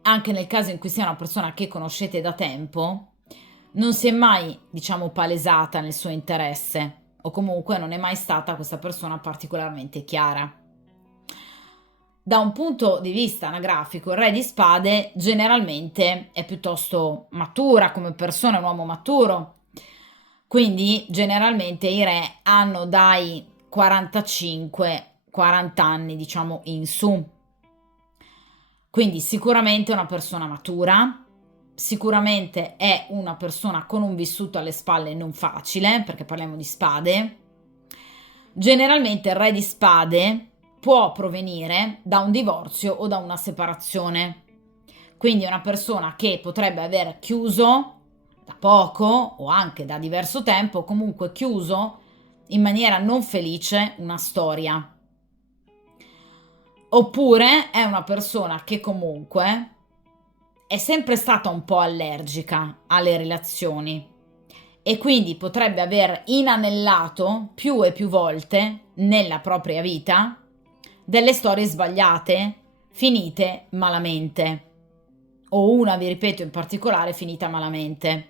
anche nel caso in cui sia una persona che conoscete da tempo, non si è mai, diciamo, palesata nel suo interesse, o comunque non è mai stata questa persona particolarmente chiara. Da un punto di vista anagrafico, il re di spade generalmente è piuttosto matura come persona, è un uomo maturo, quindi generalmente i re hanno dai 45-40 anni, diciamo, in su. Quindi sicuramente è una persona matura, sicuramente è una persona con un vissuto alle spalle non facile, perché parliamo di spade. Generalmente il re di spade può provenire da un divorzio o da una separazione. Quindi è una persona che potrebbe aver chiuso da poco o anche da diverso tempo, comunque chiuso in maniera non felice una storia. Oppure è una persona che comunque è sempre stata un po' allergica alle relazioni e quindi potrebbe aver inanellato più e più volte nella propria vita delle storie sbagliate, finite malamente, o una, vi ripeto, in particolare finita malamente.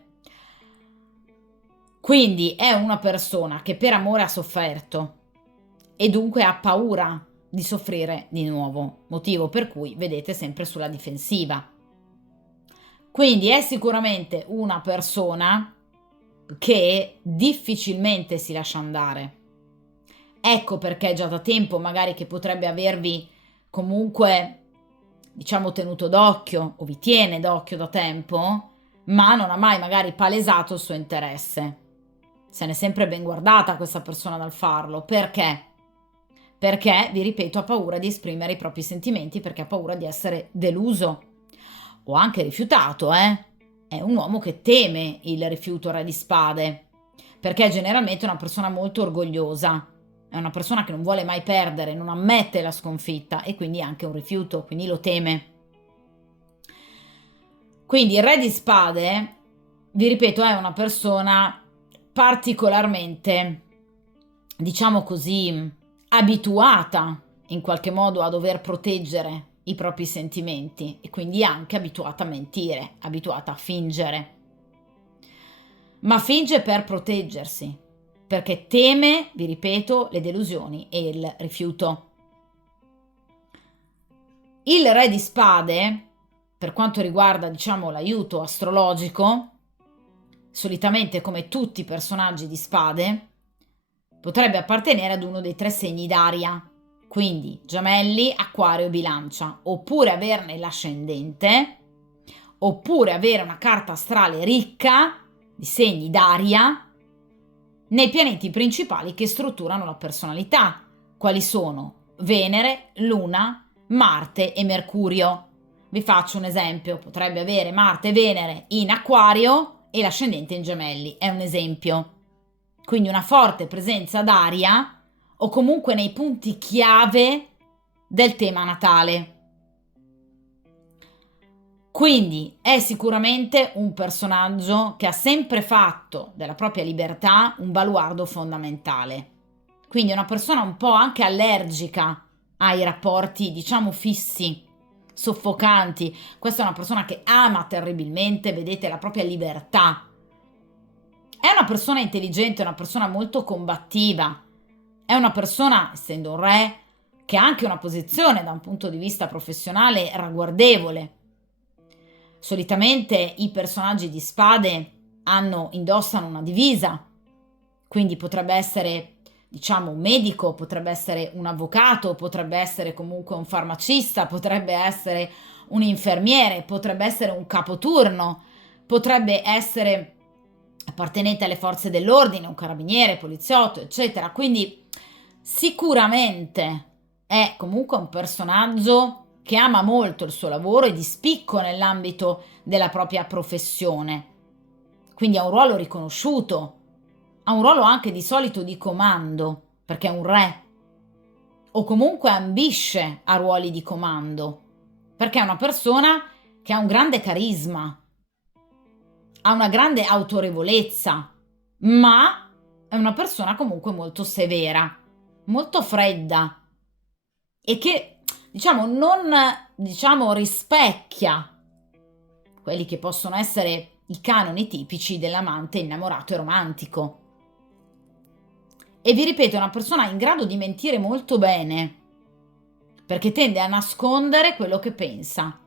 Quindi è una persona che per amore ha sofferto e dunque ha paura di soffrire di nuovo, motivo per cui vedete sempre sulla difensiva. Quindi è sicuramente una persona che difficilmente si lascia andare. Ecco perché già da tempo magari che potrebbe avervi comunque, diciamo, tenuto d'occhio o vi tiene d'occhio da tempo, ma non ha mai magari palesato il suo interesse. Se n'è sempre ben guardata questa persona dal farlo. Perché? Perché, vi ripeto, ha paura di esprimere i propri sentimenti, perché ha paura di essere deluso o anche rifiutato, È un uomo che teme il rifiuto, re di spade, perché è generalmente una persona molto orgogliosa, è una persona che non vuole mai perdere, non ammette la sconfitta e quindi anche un rifiuto, quindi lo teme. Quindi il re di spade, vi ripeto, è una persona particolarmente, diciamo così, abituata in qualche modo a dover proteggere i propri sentimenti e quindi anche abituata a mentire, abituata a fingere. Ma finge per proteggersi, perché teme, vi ripeto, le delusioni e il rifiuto. Il re di spade, per quanto riguarda, diciamo, l'aiuto astrologico, solitamente come tutti i personaggi di spade, potrebbe appartenere ad uno dei 3 segni d'aria, quindi Gemelli, Acquario e Bilancia, oppure averne l'ascendente, oppure avere una carta astrale ricca di segni d'aria nei pianeti principali che strutturano la personalità, quali sono Venere, Luna, Marte e Mercurio. Vi faccio un esempio, potrebbe avere Marte e Venere in Acquario e l'ascendente in Gemelli, è un esempio. Quindi una forte presenza d'aria o comunque nei punti chiave del tema natale. Quindi è sicuramente un personaggio che ha sempre fatto della propria libertà un baluardo fondamentale. Quindi è una persona un po' anche allergica ai rapporti, diciamo, fissi, soffocanti. Questa è una persona che ama terribilmente, vedete, la propria libertà. È una persona intelligente, una persona molto combattiva. È una persona, essendo un re, che ha anche una posizione da un punto di vista professionale ragguardevole. Solitamente i personaggi di spade indossano una divisa, quindi potrebbe essere, diciamo, un medico, potrebbe essere un avvocato, potrebbe essere comunque un farmacista, potrebbe essere un infermiere, potrebbe essere un capoturno, potrebbe essere appartenente alle forze dell'ordine, un carabiniere, poliziotto, eccetera. Quindi sicuramente è comunque un personaggio che ama molto il suo lavoro e di spicco nell'ambito della propria professione. Quindi ha un ruolo riconosciuto, ha un ruolo anche di solito di comando, perché è un re, o comunque ambisce a ruoli di comando, perché è una persona che ha un grande carisma, ha una grande autorevolezza, ma è una persona comunque molto severa, molto fredda e che, diciamo, non, diciamo, rispecchia quelli che possono essere i canoni tipici dell'amante innamorato e romantico. E vi ripeto, è una persona in grado di mentire molto bene, perché tende a nascondere quello che pensa,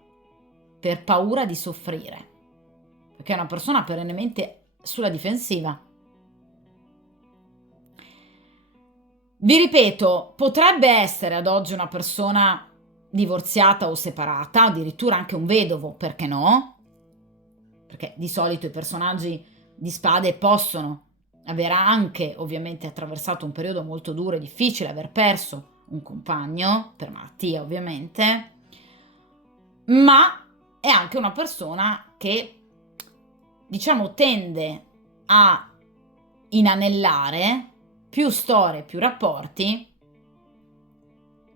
per paura di soffrire, perché è una persona perennemente sulla difensiva. Vi ripeto, potrebbe essere ad oggi una persona divorziata o separata, addirittura anche un vedovo, perché no? Perché di solito i personaggi di spade possono aver anche ovviamente attraversato un periodo molto duro e difficile, aver perso un compagno, per malattia ovviamente, ma è anche una persona che, diciamo, tende a inanellare più storie, più rapporti,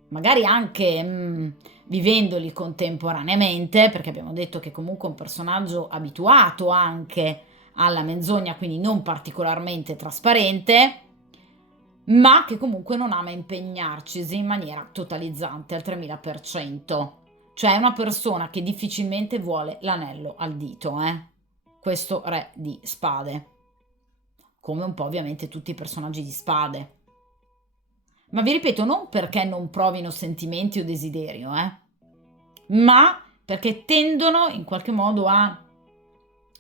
magari anche vivendoli contemporaneamente, perché abbiamo detto che comunque è un personaggio abituato anche alla menzogna, quindi non particolarmente trasparente, ma che comunque non ama impegnarcisi in maniera totalizzante al 3000%. Cioè è una persona che difficilmente vuole l'anello al dito, questo re di spade, come un po' ovviamente tutti i personaggi di spade. Ma vi ripeto, non perché non provino sentimenti o desiderio, ma perché tendono in qualche modo a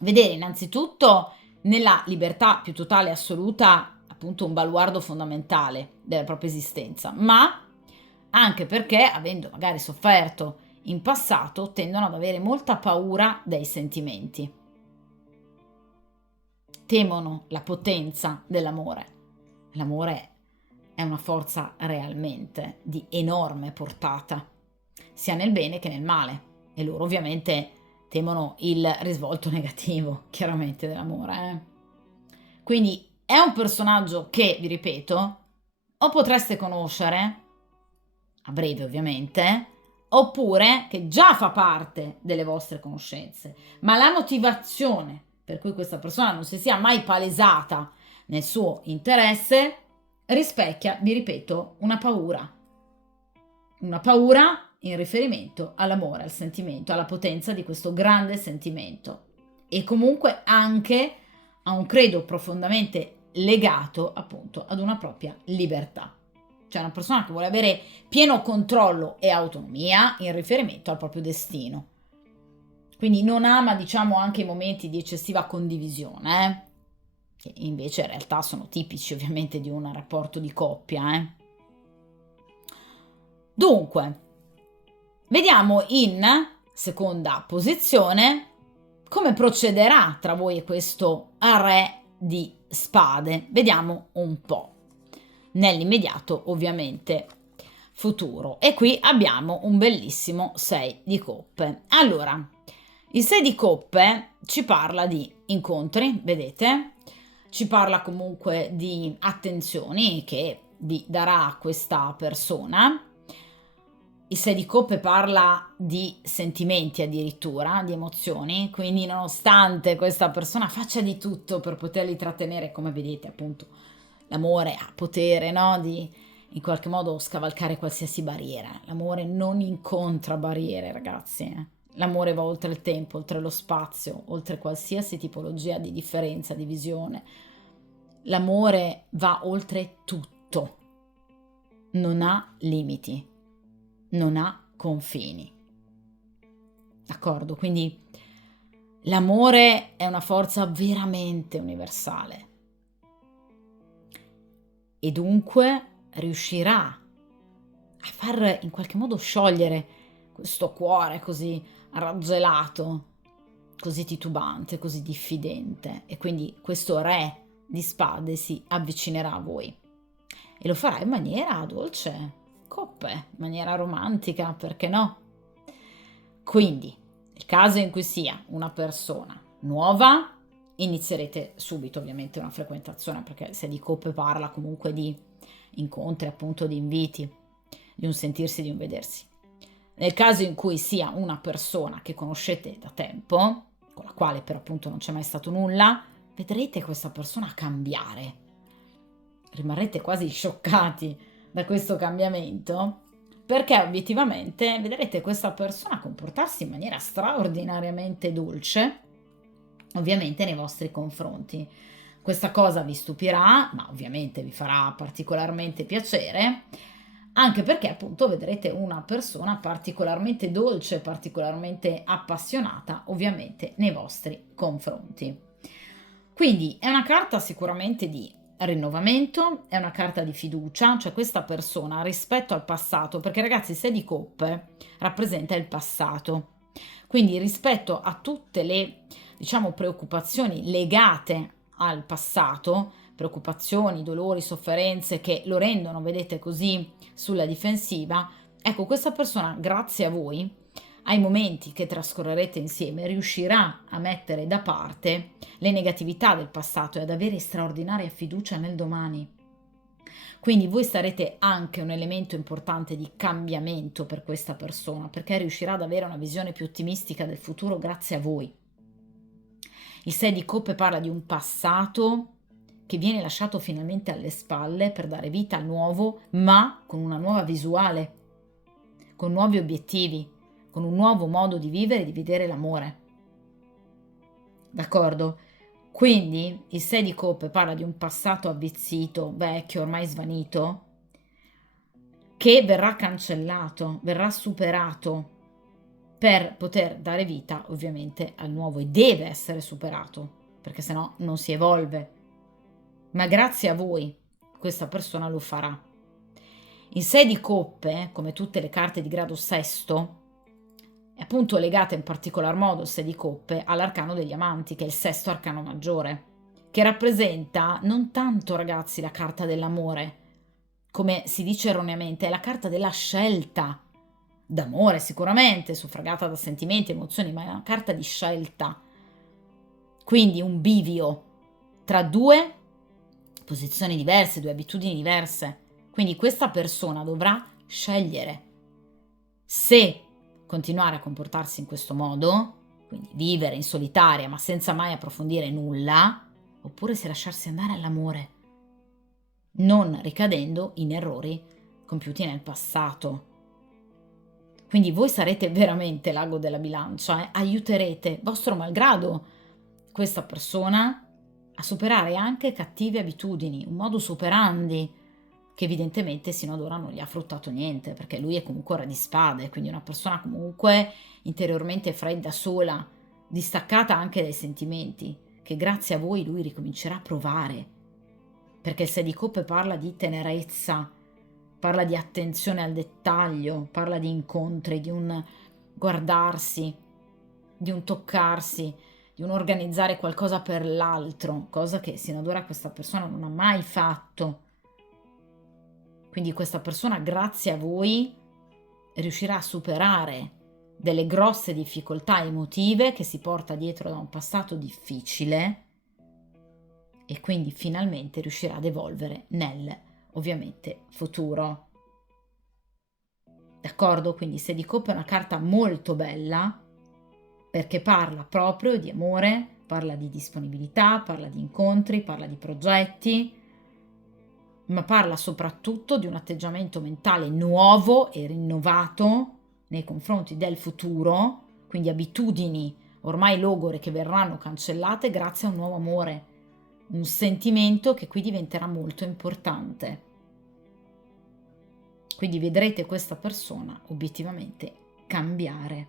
vedere innanzitutto nella libertà più totale e assoluta appunto un baluardo fondamentale della propria esistenza, ma anche perché, avendo magari sofferto in passato, tendono ad avere molta paura dei sentimenti. Temono la potenza dell'amore. L'amore è una forza realmente di enorme portata, sia nel bene che nel male, e loro ovviamente temono il risvolto negativo, chiaramente, dell'amore. Quindi è un personaggio che, vi ripeto, o potreste conoscere, a breve ovviamente, oppure che già fa parte delle vostre conoscenze, ma la motivazione per cui questa persona non si sia mai palesata nel suo interesse rispecchia, vi ripeto, una paura in riferimento all'amore, al sentimento, alla potenza di questo grande sentimento e comunque anche a un credo profondamente legato appunto ad una propria libertà. Cioè una persona che vuole avere pieno controllo e autonomia in riferimento al proprio destino. Quindi non ama, diciamo, anche i momenti di eccessiva condivisione, che invece in realtà sono tipici ovviamente di un rapporto di coppia. Dunque, vediamo in seconda posizione come procederà tra voi e questo re di spade. Vediamo un po', nell'immediato ovviamente futuro. E qui abbiamo un bellissimo 6 di coppe. Allora, il 6 di coppe ci parla di incontri, vedete? Ci parla comunque di attenzioni che vi darà a questa persona. Il 6 di coppe parla di sentimenti addirittura, di emozioni, quindi nonostante questa persona faccia di tutto per poterli trattenere, come vedete appunto l'amore ha potere, no? Di in qualche modo scavalcare qualsiasi barriera. L'amore non incontra barriere, ragazzi. L'amore va oltre il tempo, oltre lo spazio, oltre qualsiasi tipologia di differenza, di visione. L'amore va oltre tutto, non ha limiti, non ha confini. D'accordo? Quindi l'amore è una forza veramente universale e dunque riuscirà a far in qualche modo sciogliere questo cuore così raggelato, così titubante, così diffidente, e quindi questo re di spade si avvicinerà a voi e lo farà in maniera dolce, coppe, in maniera romantica, perché no? Quindi, nel caso in cui sia una persona nuova, inizierete subito ovviamente una frequentazione, perché se di coppe parla comunque di incontri, appunto di inviti, di un sentirsi, di un vedersi. Nel caso in cui sia una persona che conoscete da tempo, con la quale però appunto non c'è mai stato nulla, vedrete questa persona cambiare. Rimarrete quasi scioccati da questo cambiamento, perché obiettivamente vedrete questa persona comportarsi in maniera straordinariamente dolce, ovviamente nei vostri confronti. Questa cosa vi stupirà, ma ovviamente vi farà particolarmente piacere, anche perché appunto vedrete una persona particolarmente dolce, particolarmente appassionata, ovviamente nei vostri confronti. Quindi è una carta sicuramente di rinnovamento, è una carta di fiducia, cioè questa persona rispetto al passato, perché ragazzi, 6 di coppe rappresenta il passato. Quindi rispetto a tutte le, diciamo, preoccupazioni legate al passato, preoccupazioni, dolori, sofferenze che lo rendono, vedete, così sulla difensiva, ecco, questa persona, grazie a voi, ai momenti che trascorrerete insieme, riuscirà a mettere da parte le negatività del passato e ad avere straordinaria fiducia nel domani. Quindi voi sarete anche un elemento importante di cambiamento per questa persona, perché riuscirà ad avere una visione più ottimistica del futuro grazie a voi. Il 6 di coppe parla di un passato che viene lasciato finalmente alle spalle per dare vita al nuovo, ma con una nuova visuale, con nuovi obiettivi, con un nuovo modo di vivere e di vedere l'amore. D'accordo? Quindi il 6 di coppe parla di un passato avvizzito, vecchio, ormai svanito, che verrà cancellato, verrà superato per poter dare vita ovviamente al nuovo, e deve essere superato, perché sennò non si evolve. Ma grazie a voi questa persona lo farà. Il 6 di coppe, come tutte le carte di grado sesto, è appunto legata in particolar modo, il 6 di coppe, all'arcano degli amanti, che è il sesto arcano maggiore, che rappresenta non tanto, ragazzi, la carta dell'amore, come si dice erroneamente, è la carta della scelta, d'amore sicuramente, suffragata da sentimenti, emozioni, ma è una carta di scelta. Quindi un bivio tra due posizioni diverse, due abitudini diverse. Quindi questa persona dovrà scegliere se continuare a comportarsi in questo modo, quindi vivere in solitaria ma senza mai approfondire nulla, oppure se lasciarsi andare all'amore, non ricadendo in errori compiuti nel passato. Quindi voi sarete veramente l'ago della bilancia, aiuterete, vostro malgrado, questa persona a superare anche cattive abitudini, un modus operandi che evidentemente sino ad ora non gli ha fruttato niente, perché lui è comunque re di spade, quindi una persona comunque interiormente fredda, sola, distaccata anche dai sentimenti, che grazie a voi lui ricomincerà a provare, perché il 6 di coppe parla di tenerezza, parla di attenzione al dettaglio, parla di incontri, di un guardarsi, di un toccarsi, di un organizzare qualcosa per l'altro, cosa che sino ad ora questa persona non ha mai fatto. Quindi questa persona, grazie a voi, riuscirà a superare delle grosse difficoltà emotive che si porta dietro da un passato difficile, e quindi finalmente riuscirà ad evolvere nel ovviamente futuro. D'accordo? Quindi 6 di coppe è una carta molto bella perché parla proprio di amore, parla di disponibilità, parla di incontri, parla di progetti, ma parla soprattutto di un atteggiamento mentale nuovo e rinnovato nei confronti del futuro, quindi abitudini ormai logore che verranno cancellate grazie a un nuovo amore, un sentimento che qui diventerà molto importante. Quindi vedrete questa persona obiettivamente cambiare.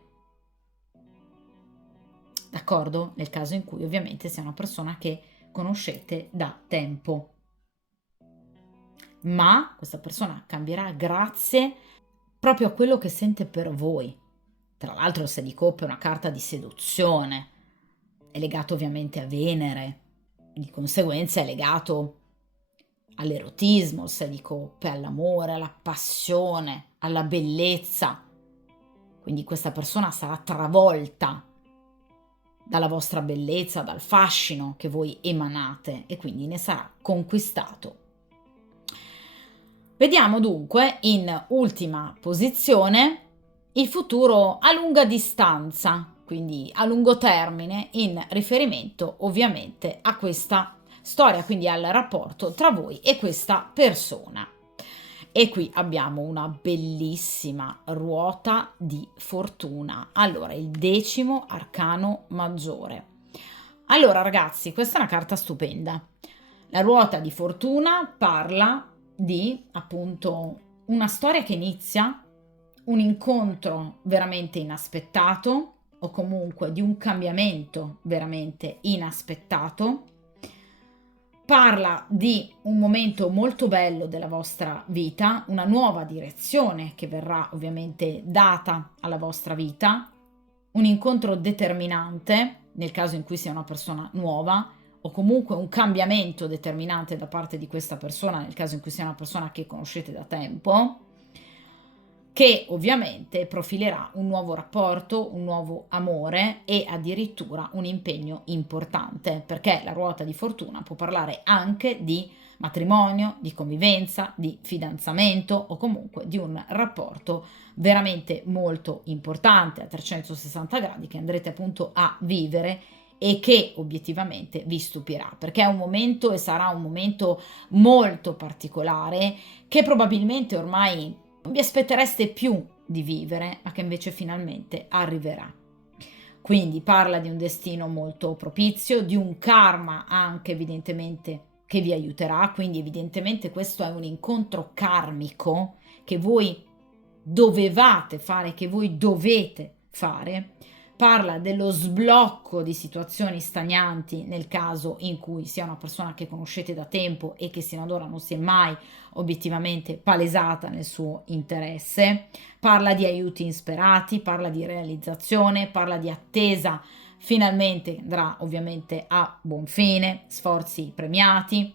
D'accordo? Nel caso in cui ovviamente sia una persona che conoscete da tempo. Ma questa persona cambierà grazie proprio a quello che sente per voi. Tra l'altro il 6 di coppe è una carta di seduzione, è legato ovviamente a Venere, di conseguenza è legato all'erotismo il 6 di coppe, all'amore, alla passione, alla bellezza. Quindi questa persona sarà travolta dalla vostra bellezza, dal fascino che voi emanate e quindi ne sarà conquistato. Vediamo dunque in ultima posizione il futuro a lunga distanza, quindi a lungo termine, in riferimento ovviamente a questa storia, quindi al rapporto tra voi e questa persona. E qui abbiamo una bellissima ruota di fortuna. Allora, il 10° arcano maggiore. Allora, ragazzi, questa è una carta stupenda. La ruota di fortuna parla di, appunto, una storia che inizia, un incontro veramente inaspettato o comunque di un cambiamento veramente inaspettato. Parla di un momento molto bello della vostra vita, una nuova direzione che verrà ovviamente data alla vostra vita, un incontro determinante nel caso in cui sia una persona nuova o comunque un cambiamento determinante da parte di questa persona nel caso in cui sia una persona che conoscete da tempo, che ovviamente profilerà un nuovo rapporto, un nuovo amore e addirittura un impegno importante, perché la ruota di fortuna può parlare anche di matrimonio, di convivenza, di fidanzamento o comunque di un rapporto veramente molto importante a 360 gradi che andrete appunto a vivere e che obiettivamente vi stupirà, perché è un momento e sarà un momento molto particolare che probabilmente ormai non vi aspettereste più di vivere, ma che invece finalmente arriverà. Quindi parla di un destino molto propizio, di un karma anche evidentemente che vi aiuterà, quindi evidentemente questo è un incontro karmico che voi dovevate fare, che voi dovete fare. Parla dello sblocco di situazioni stagnanti nel caso in cui sia una persona che conoscete da tempo e che sino ad ora non si è mai obiettivamente palesata nel suo interesse. Parla di aiuti insperati, parla di realizzazione, parla di attesa finalmente andrà ovviamente a buon fine, sforzi premiati.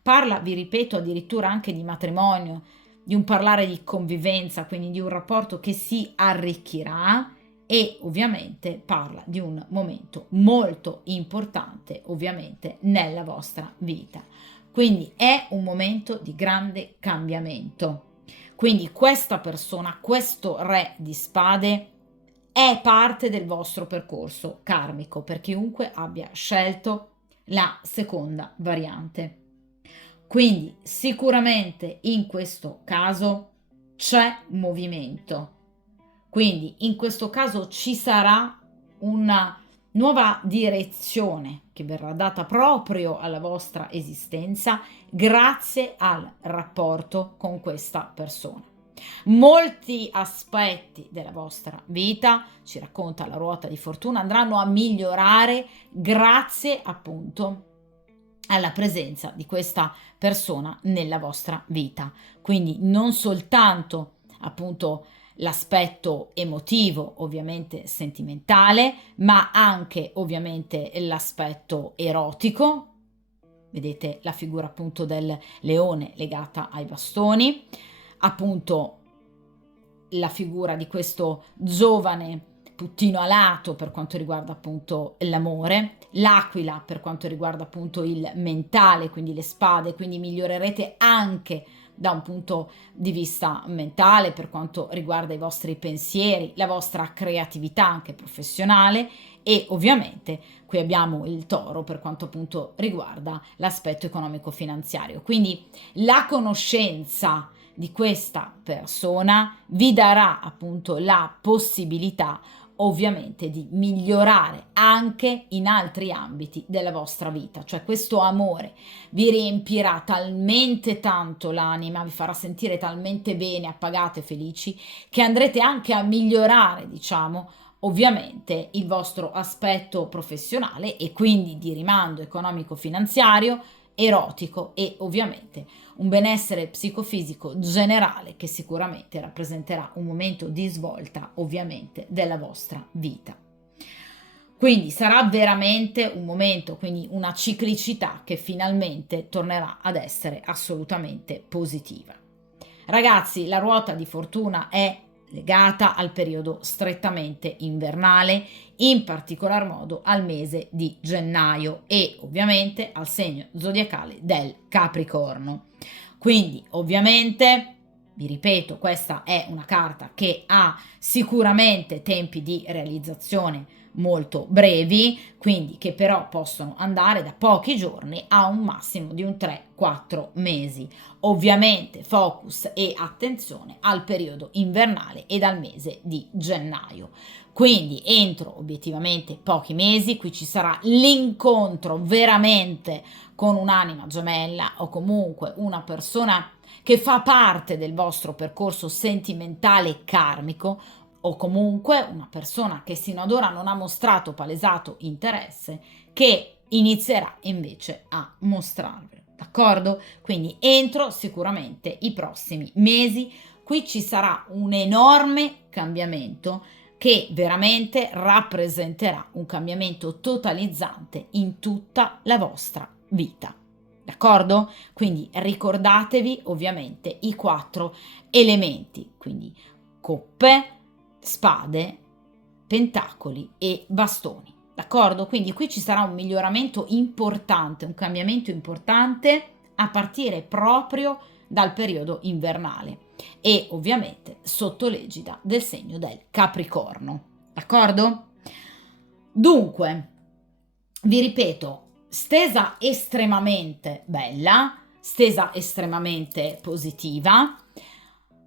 Parla, vi ripeto, addirittura anche di matrimonio, di un parlare di convivenza, quindi di un rapporto che si arricchirà e ovviamente parla di un momento molto importante ovviamente nella vostra vita. Quindi è un momento di grande cambiamento. Quindi questa persona, questo re di spade, è parte del vostro percorso karmico per chiunque abbia scelto la seconda variante. Quindi sicuramente in questo caso c'è movimento. Quindi in questo caso ci sarà una nuova direzione che verrà data proprio alla vostra esistenza grazie al rapporto con questa persona. Molti aspetti della vostra vita, ci racconta la ruota di fortuna, andranno a migliorare grazie appunto alla presenza di questa persona nella vostra vita. Quindi non soltanto appunto l'aspetto emotivo, ovviamente sentimentale, ma anche ovviamente l'aspetto erotico. Vedete la figura appunto del leone legata ai bastoni, appunto la figura di questo giovane puttino alato per quanto riguarda appunto l'amore, l'aquila per quanto riguarda appunto il mentale, quindi le spade, quindi migliorerete anche da un punto di vista mentale, per quanto riguarda i vostri pensieri, la vostra creatività anche professionale, e ovviamente qui abbiamo il Toro per quanto appunto riguarda l'aspetto economico-finanziario. Quindi la conoscenza di questa persona vi darà appunto la possibilità ovviamente di migliorare anche in altri ambiti della vostra vita, cioè questo amore vi riempirà talmente tanto l'anima, vi farà sentire talmente bene, appagate, felici, che andrete anche a migliorare, diciamo, ovviamente il vostro aspetto professionale e quindi di rimando economico-finanziario, erotico e ovviamente un benessere psicofisico generale che sicuramente rappresenterà un momento di svolta ovviamente della vostra vita. Quindi sarà veramente un momento, quindi una ciclicità che finalmente tornerà ad essere assolutamente positiva. Ragazzi, la ruota di fortuna è legata al periodo strettamente invernale, in particolar modo al mese di gennaio e ovviamente al segno zodiacale del Capricorno. Quindi ovviamente, vi ripeto, questa è una carta che ha sicuramente tempi di realizzazione molto brevi, quindi che però possono andare da pochi giorni a un massimo di un 3-4 mesi. Ovviamente focus e attenzione al periodo invernale e dal mese di gennaio. Quindi entro obiettivamente pochi mesi, qui ci sarà l'incontro veramente con un'anima gemella o comunque una persona che fa parte del vostro percorso sentimentale karmico, o comunque una persona che sino ad ora non ha mostrato palesato interesse, che inizierà invece a mostrarvelo, d'accordo? Quindi entro sicuramente i prossimi mesi, qui ci sarà un enorme cambiamento che veramente rappresenterà un cambiamento totalizzante in tutta la vostra vita. D'accordo? Quindi ricordatevi ovviamente i 4 elementi, quindi coppe, spade, pentacoli e bastoni. D'accordo? Quindi qui ci sarà un miglioramento importante, un cambiamento importante a partire proprio dal periodo invernale e ovviamente sotto l'egida del segno del Capricorno. D'accordo? Dunque, vi ripeto, stesa estremamente bella, stesa estremamente positiva,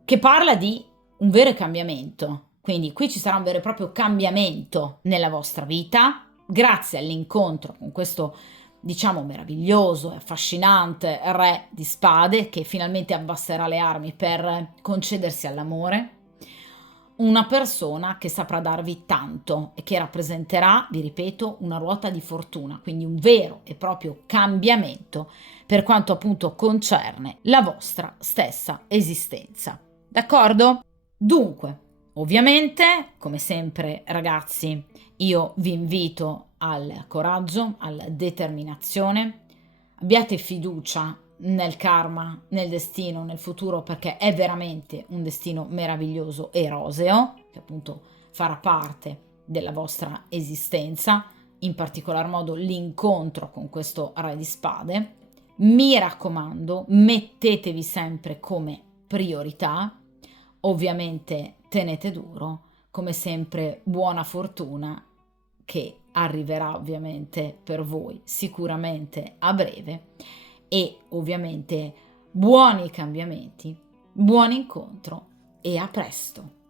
che parla di un vero cambiamento. Quindi qui ci sarà un vero e proprio cambiamento nella vostra vita, grazie all'incontro con questo, diciamo, meraviglioso e affascinante re di spade che finalmente abbasserà le armi per concedersi all'amore. Una persona che saprà darvi tanto e che rappresenterà, vi ripeto, una ruota di fortuna, quindi un vero e proprio cambiamento per quanto appunto concerne la vostra stessa esistenza. D'accordo? Dunque, ovviamente, come sempre ragazzi, io vi invito al coraggio, alla determinazione, abbiate fiducia nel karma, nel destino, nel futuro, perché è veramente un destino meraviglioso e roseo, che appunto farà parte della vostra esistenza, in particolar modo l'incontro con questo re di spade. Mi raccomando, mettetevi sempre come priorità, ovviamente tenete duro, come sempre buona fortuna che arriverà ovviamente per voi sicuramente a breve e ovviamente buoni cambiamenti, buon incontro e a presto!